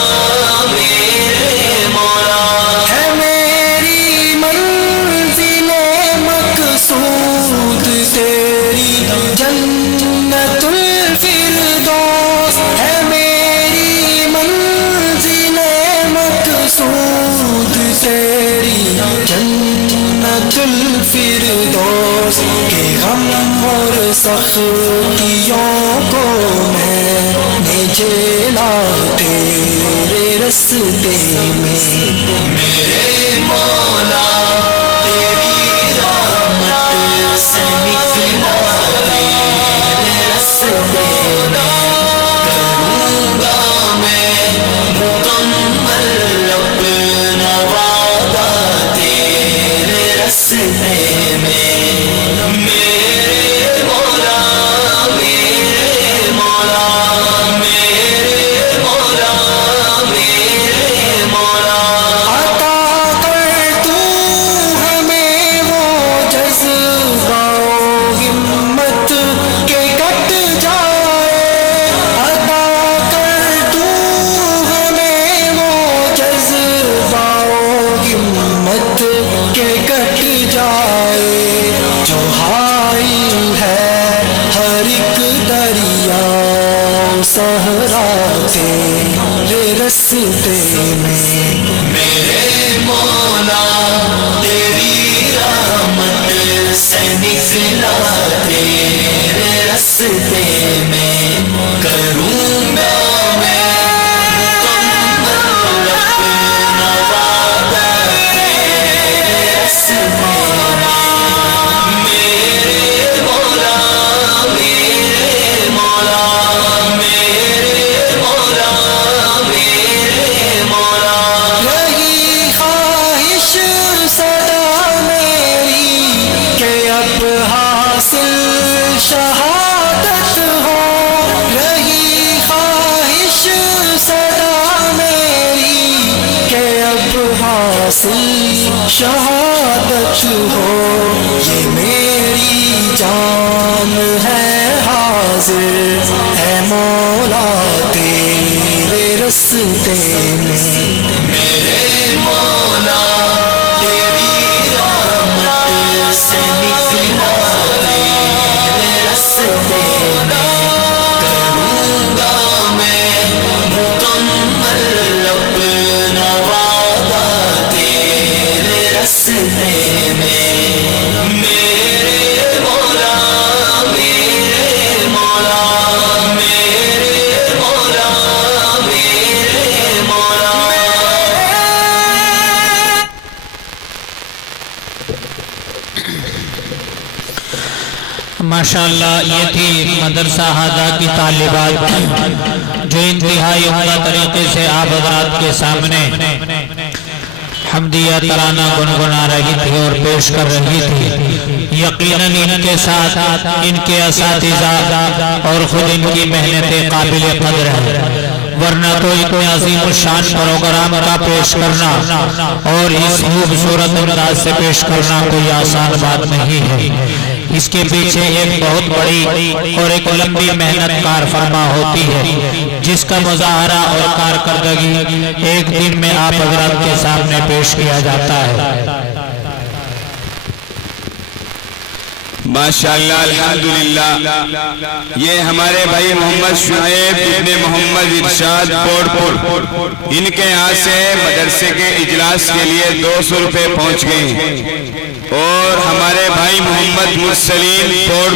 میرے مولا ہے میری منزل مقصود تیری جنت الفردوس ہے میری منزل مقصود تیری جنت الفردوس کے غم اور سختیوں کو میں نے جھیلا تیرے رستے میں میرے مولا تیری رحمت سے نکلا تیرے رستے میں کروں گا میں مکمل اپنا وعدہ تیرے رستے میں میرے مولا میرے مولا میرے مولا میرے مولا عطا کر تو ہمیں وہ جذبہ و ہمت کہ کٹ جائے عطا کر تو ہمیں وہ جذبہ و ہمت کہ کٹ جائے جو حائل ہے ہر ایک دریا صحرا تیرے رستے میں میرے مولا تیری رحمت سے نکلا تیرے رستے میں کروں گا میں مکمل اپنا وعدہ تیرے رستے میں میرے مولا میرے مولا میرے مولا میرے مولا یہی خواہش صدا میری کہ اب حاصل شہادت ہو یہی خواہش صدا میری کہ اب حاصل شہادت ہو یہ میری جان ہے حاضر ہے مولا تیرے رستے میں میرے مولا تیری رحمت سے نکلا تیرے رستے میں کروں گا ماشاءاللہ یہ تھی مدرسہ ہادہ کی طالبات جو انتہائی عمدہ طریقے سے آپ حضرات کے سامنے حمدیہ ترانہ گنگنا رہی تھی اور پیش کر رہی تھی۔ یقیناً ان کے ساتھ ان کے اساتذہ اور خود ان کی محنتیں قابل قدر ہیں، ورنہ تو اتنے عظیم الشان پروگرام کا پیش کرنا اور اس خوبصورت انداز سے پیش کرنا کوئی آسان بات نہیں ہے۔ اس کے پیچھے ایک بہت بڑی اور ایک لمبی محنت کار فرما ہوتی ہے، جس کا مظاہرہ اور کارکردگی ایک دن میں آپ حضرات کے سامنے پیش کیا جاتا ہے۔ ماشاءاللہ الحمدللہ، یہ ہمارے بھائی محمد شعیب ابن محمد ارشاد پور ان کے یہاں سے مدرسے کے اجلاس کے لیے 200 روپے پہنچ گئے ہیں، اور ہمارے بھائی محمد مرسلین پور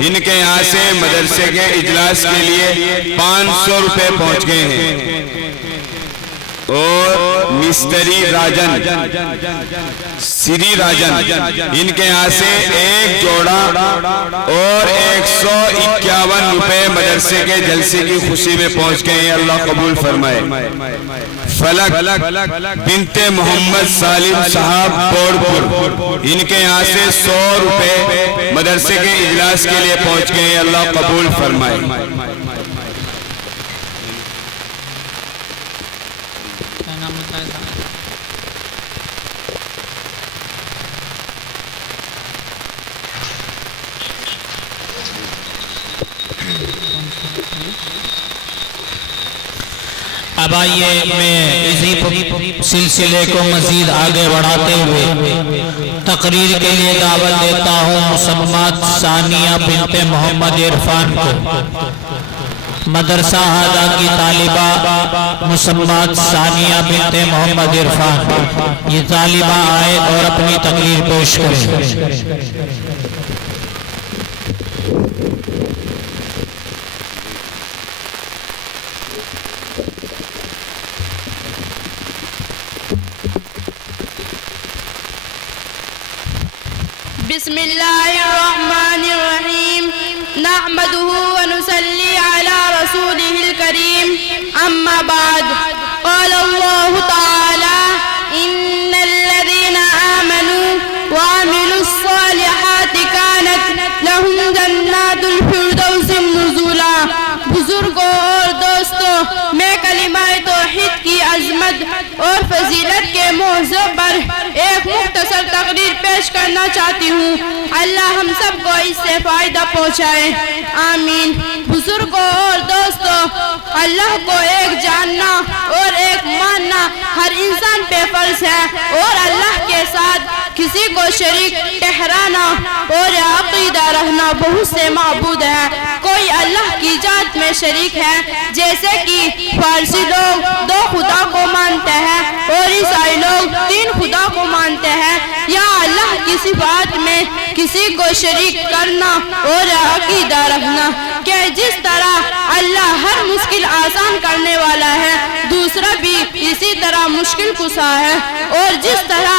ان کے یہاں سے مدرسے کے اجلاس کے لیے 500 روپے پہنچ گئے ہیں، اور مستری راجن سری راجن ان کے یہاں سے ایک جوڑا اور 151 روپے مدرسے کے جلسے کی خوشی میں پہنچ گئے ہیں، اللہ قبول فرمائے۔ فلک بنت محمد سالم صاحب پور ان کے یہاں سے 100 روپے مدرسے کے اجلاس کے لیے پہنچ گئے ہیں، اللہ قبول فرمائے۔ اب آئیے میں اسی سلسلے کو مزید آگے بڑھاتے ہوئے تقریر کے لیے دعوت دیتا ہوں مسمات ثانیہ بنت محمد عرفان کو۔ مدرسہ ہادہ کی طالبہ مسمات ثانیہ بنت محمد عرفان، یہ طالبہ آئے اور اپنی تقریر پیش کریں۔ بسم اللہ الرحمن الرحیم نحمده ونصلی علی رسولہ الکریم اما بعد قال اللہ تعالی ان الذین آمنوا وعملوا الصالحات كانت لهم جنات الفردوس نزولا۔ بزرگوں اور دوستوں، میں کلمہ توحید کی عظمت اور فضیلت کے موضوع پر ایک مختصر تقریر پیش کرنا چاہتی ہوں۔ اللہ ہم سب کو اس سے فائدہ پہنچائے، آمین۔ بزرگوں اور دوستوں، اللہ کو ایک جاننا اور ایک ماننا ہر انسان پہ فرض ہے، اور اللہ کے ساتھ کسی کو شریک ٹھہرانا اور عقیدہ رہنا بہت سے معبود ہے۔ کوئی اللہ کی ذات میں شریک ہے، جیسے کہ فارسی لوگ 2 خدا کو مانتے ہیں اور عیسائی لوگ 3 خدا کو مانتے ہیں، یا اللہ کی صفات میں کسی کو شریک کرنا اور عقیدہ رکھنا کہ جس طرح اللہ ہر مشکل آسان کرنے والا ہے، دوسرا بھی اسی طرح مشکل کشا ہے، اور جس طرح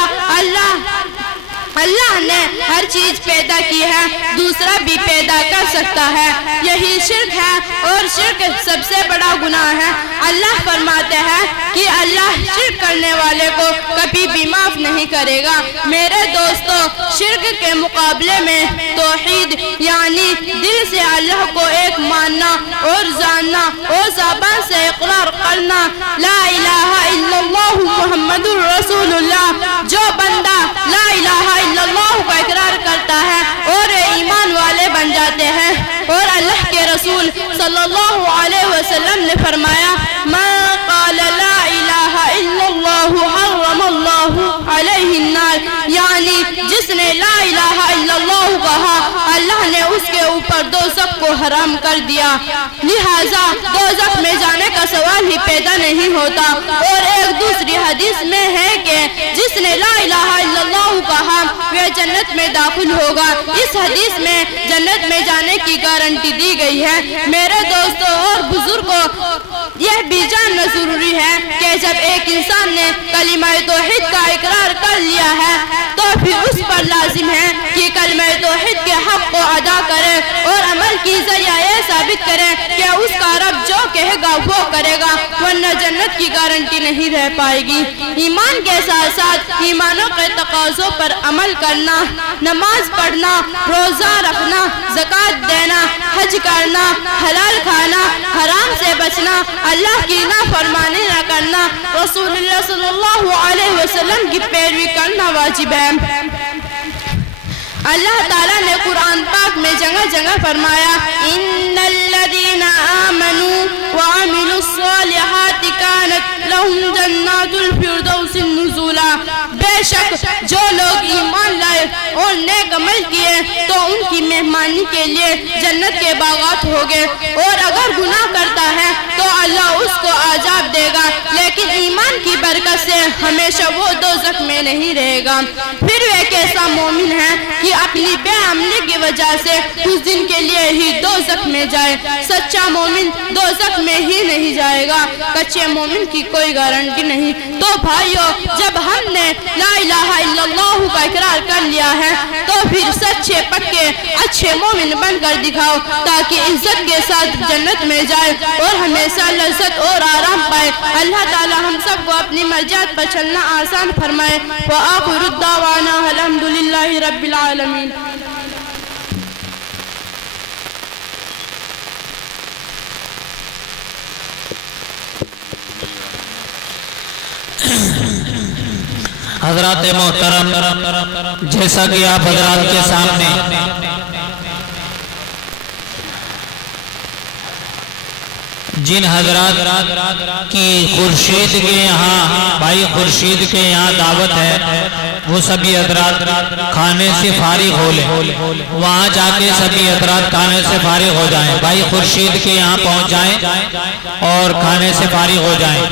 اللہ نے ہر چیز پیدا کی ہے، دوسرا بھی پیدا کر سکتا ہے۔ یہی شرک ہے، اور شرک سب سے بڑا گناہ ہے۔ اللہ فرماتے ہیں کہ اللہ شرک کرنے والے کو کبھی بھی معاف نہیں کرے گا۔ میرے دوستو، شرک کے مقابلے میں توحید یعنی دل سے اللہ کو ایک ماننا اور جاننا اور زبان سے اقرار کرنا، لا الہ الا اللہ محمد رسول اللہ۔ جو بندہ لا الہ الا اللہ کا اقرار کرتا ہے اور ایمان والے بن جاتے ہیں، اور اللہ کے رسول صلی اللہ علیہ وسلم نے فرمایا من قال لا الہ الا اللہ حرم اللہ علیہ النار، یعنی جس نے لا الہ الا اللہ کہا، اللہ نے اس کے اوپر دوزخ کو حرام کر دیا، لہٰذا دوزخ میں جانے کا سوال ہی پیدا نہیں ہوتا۔ اور ایک دوسری حدیث میں ہے کہ جس نے لا الہ الا اللہ کہا وہ جنت میں داخل ہوگا۔ اس حدیث میں جنت میں جانے کی گارنٹی دی گئی ہے۔ میرے دوستوں اور بزرگوں، یہ بھی جاننا ضروری ہے کہ جب ایک انسان نے کلمہ توحید کا اقرار کر لیا ہے تو پھر اس پر لازم ہے کہ کلمہ توحید توحید کے حق کو ادا کرے اور عمل کی ذریعہ یہ ثابت کرے کہ اس کا رب جو کہے گا وہ کرے گا، ورنہ جنت کی گارنٹی نہیں رہ پائے گی۔ ایمان کے ساتھ ساتھ ایمانوں کے تقاضوں پر عمل کرنا، نماز پڑھنا، روزہ رکھنا، زکوٰۃ دینا، حج کرنا، حلال کھانا، حرام سے بچنا، اللہ کی نافرمانی نہ کرنا، رسول اللہ صلی اللہ علیہ وسلم کی پیروی کرنا واجب ہے۔ اللہ تعالیٰ نے قرآن پاک میں جگہ جگہ فرمایا ان الذین آمنوا وعملوا الصالحات كانت لهم جنات الفردوس نزلا، بے شک جو لوگ ایمان لائے اور نیک عمل کیے تو ان کی مہمانی کے لیے جنت کے باغات ہوگے، اور اگر گناہ کرتا ہے تو اللہ اس کو عذاب دے گا، لیکن ایمان کی برکت سے ہمیشہ وہ دوزخ میں نہیں رہے گا۔ پھر وہ ایک ایسا مومن ہے کہ اپنی بے عملی کی وجہ سے کچھ دن کے لیے ہی دوزخ میں جائے، سچا مومن دوزخ میں ہی نہیں جائے گا، کچے مومن کی کوئی گارنٹی نہیں۔ تو بھائیو، جب ہم نے لا الہ الا اللہ کا اقرار کر لیا ہے تو پھر سچے پکے اچھے مومن بن کر دکھاؤ تاکہ عزت کے ساتھ جنت میں جائے اور ہمیشہ لذت اور آرام پائے۔ اللہ تعالی ہم سب کو اپنی مرضیات پر چلنا آسان فرمائے۔ وآخر الدعوانا الحمدللہ رب العالمین۔ حضرات محترم، جیسا کہ آپ حضرات کے سامنے جن حضرات کی خورشید کے یہاں بھائی خورشید کے یہاں دعوت ہے وہ سبھی حضرات کھانے سے فارغ ہو لیں، وہاں جا کے سبھی حضرات کھانے سے فارغ ہو جائیں، بھائی خورشید کے یہاں پہنچ جائیں اور کھانے سے فارغ ہو جائیں۔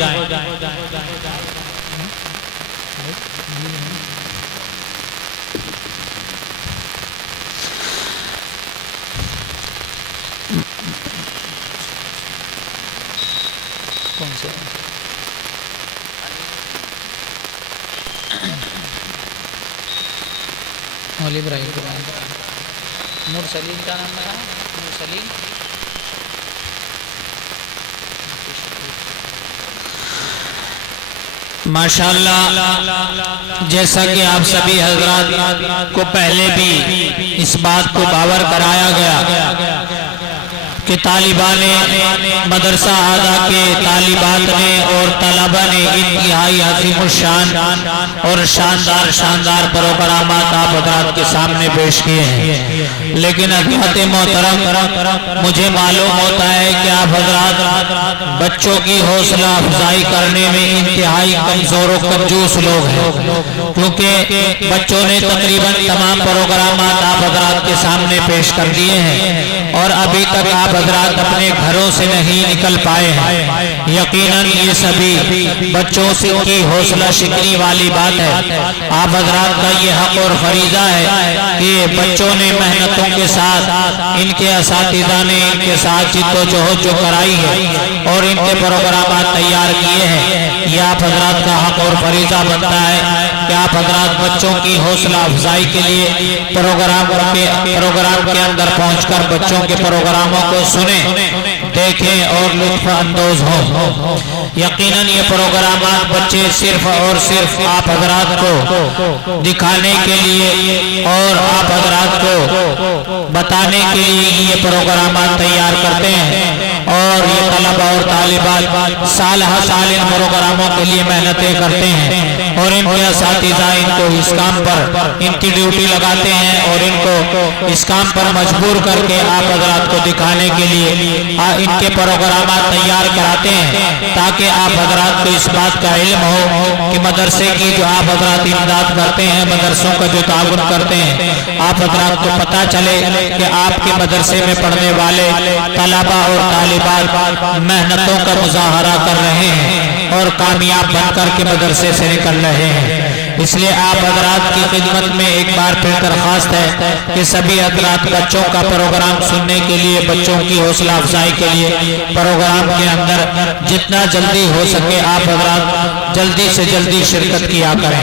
مولی ابراہیم مرسلین کا نام ہے مرسلین۔ ماشاءاللہ، جیسا کہ آپ سبھی حضرات کو پہلے بھی اس بات کو باور کرایا گیا کہ طالبان مدرسہ اعلیٰ کے طالبات نے اور طلبہ نے انتہائی عظیم الشان اور شاندار پروگرامات آپ حضرات کے سامنے پیش کیے ہیں، لیکن حضرات محترم مجھے معلوم ہوتا ہے کہ آپ حضرات بچوں کی حوصلہ افزائی کرنے میں انتہائی کمزور و کنجوس لوگ ہیں، کیونکہ بچوں نے تقریباً تمام پروگرامات آپ حضرات کے سامنے پیش کر دیے ہیں اور ابھی تک آپ حضرات اپنے گھروں سے نہیں نکل پائے ہیں۔ یقیناً یہ سبھی بچوں سے کی حوصلہ شکنی والی بات ہے۔ آپ حضرات کا یہ حق اور فریضہ ہے کہ بچوں نے محنتوں کے ساتھ ان کے اساتذہ نے ان کے ساتھ جد و جہد جو کرائی ہے اور ان کے پروگرامات تیار کیے ہیں، یہ آپ حضرات کا حق اور فریضہ بنتا ہے کہ آپ حضرات بچوں کی حوصلہ افزائی کے لیے پروگرام کے اندر پہنچ کر بچوں کے پروگراموں کو سنیں، دیکھیں اور لطف اندوز ہوں۔ یقیناً یہ پروگرامات بچے صرف اور صرف آپ حضرات کو دکھانے کے لیے اور آپ حضرات کو بتانے کے لیے یہ پروگرامات تیار کرتے ہیں، اور یہ طلبہ اور طالبات سال ہر سال ان پروگراموں کے لیے محنتیں کرتے ہیں اور ان کے اساتذہ ان کو اس کام پر ان کی ڈیوٹی لگاتے ہیں اور ان کو اس کام پر مجبور کر کے آپ حضرات کو دکھانے کے لیے ان کے پروگرامات تیار کراتے ہیں، تاکہ آپ حضرات کو اس بات کا علم ہو کہ مدرسے کی جو آپ حضرات امداد کرتے ہیں، مدرسوں کا جو تعاون کرتے ہیں، آپ حضرات کو پتہ چلے کہ آپ کے مدرسے میں پڑھنے والے طلبہ اور طالبات محنتوں کا مظاہرہ کر رہے ہیں اور کامیاب بن کر کے مدرسے سے نکل رہے ہیں۔ اس لیے آپ حضرات کی خدمت میں ایک بار پھر درخواست ہے کہ سبھی حضرات بچوں کا پروگرام سننے کے لیے، بچوں کی حوصلہ افزائی کے لیے پروگرام کے اندر جتنا جلدی ہو سکے آپ حضرات جلدی سے جلدی شرکت کیا کریں۔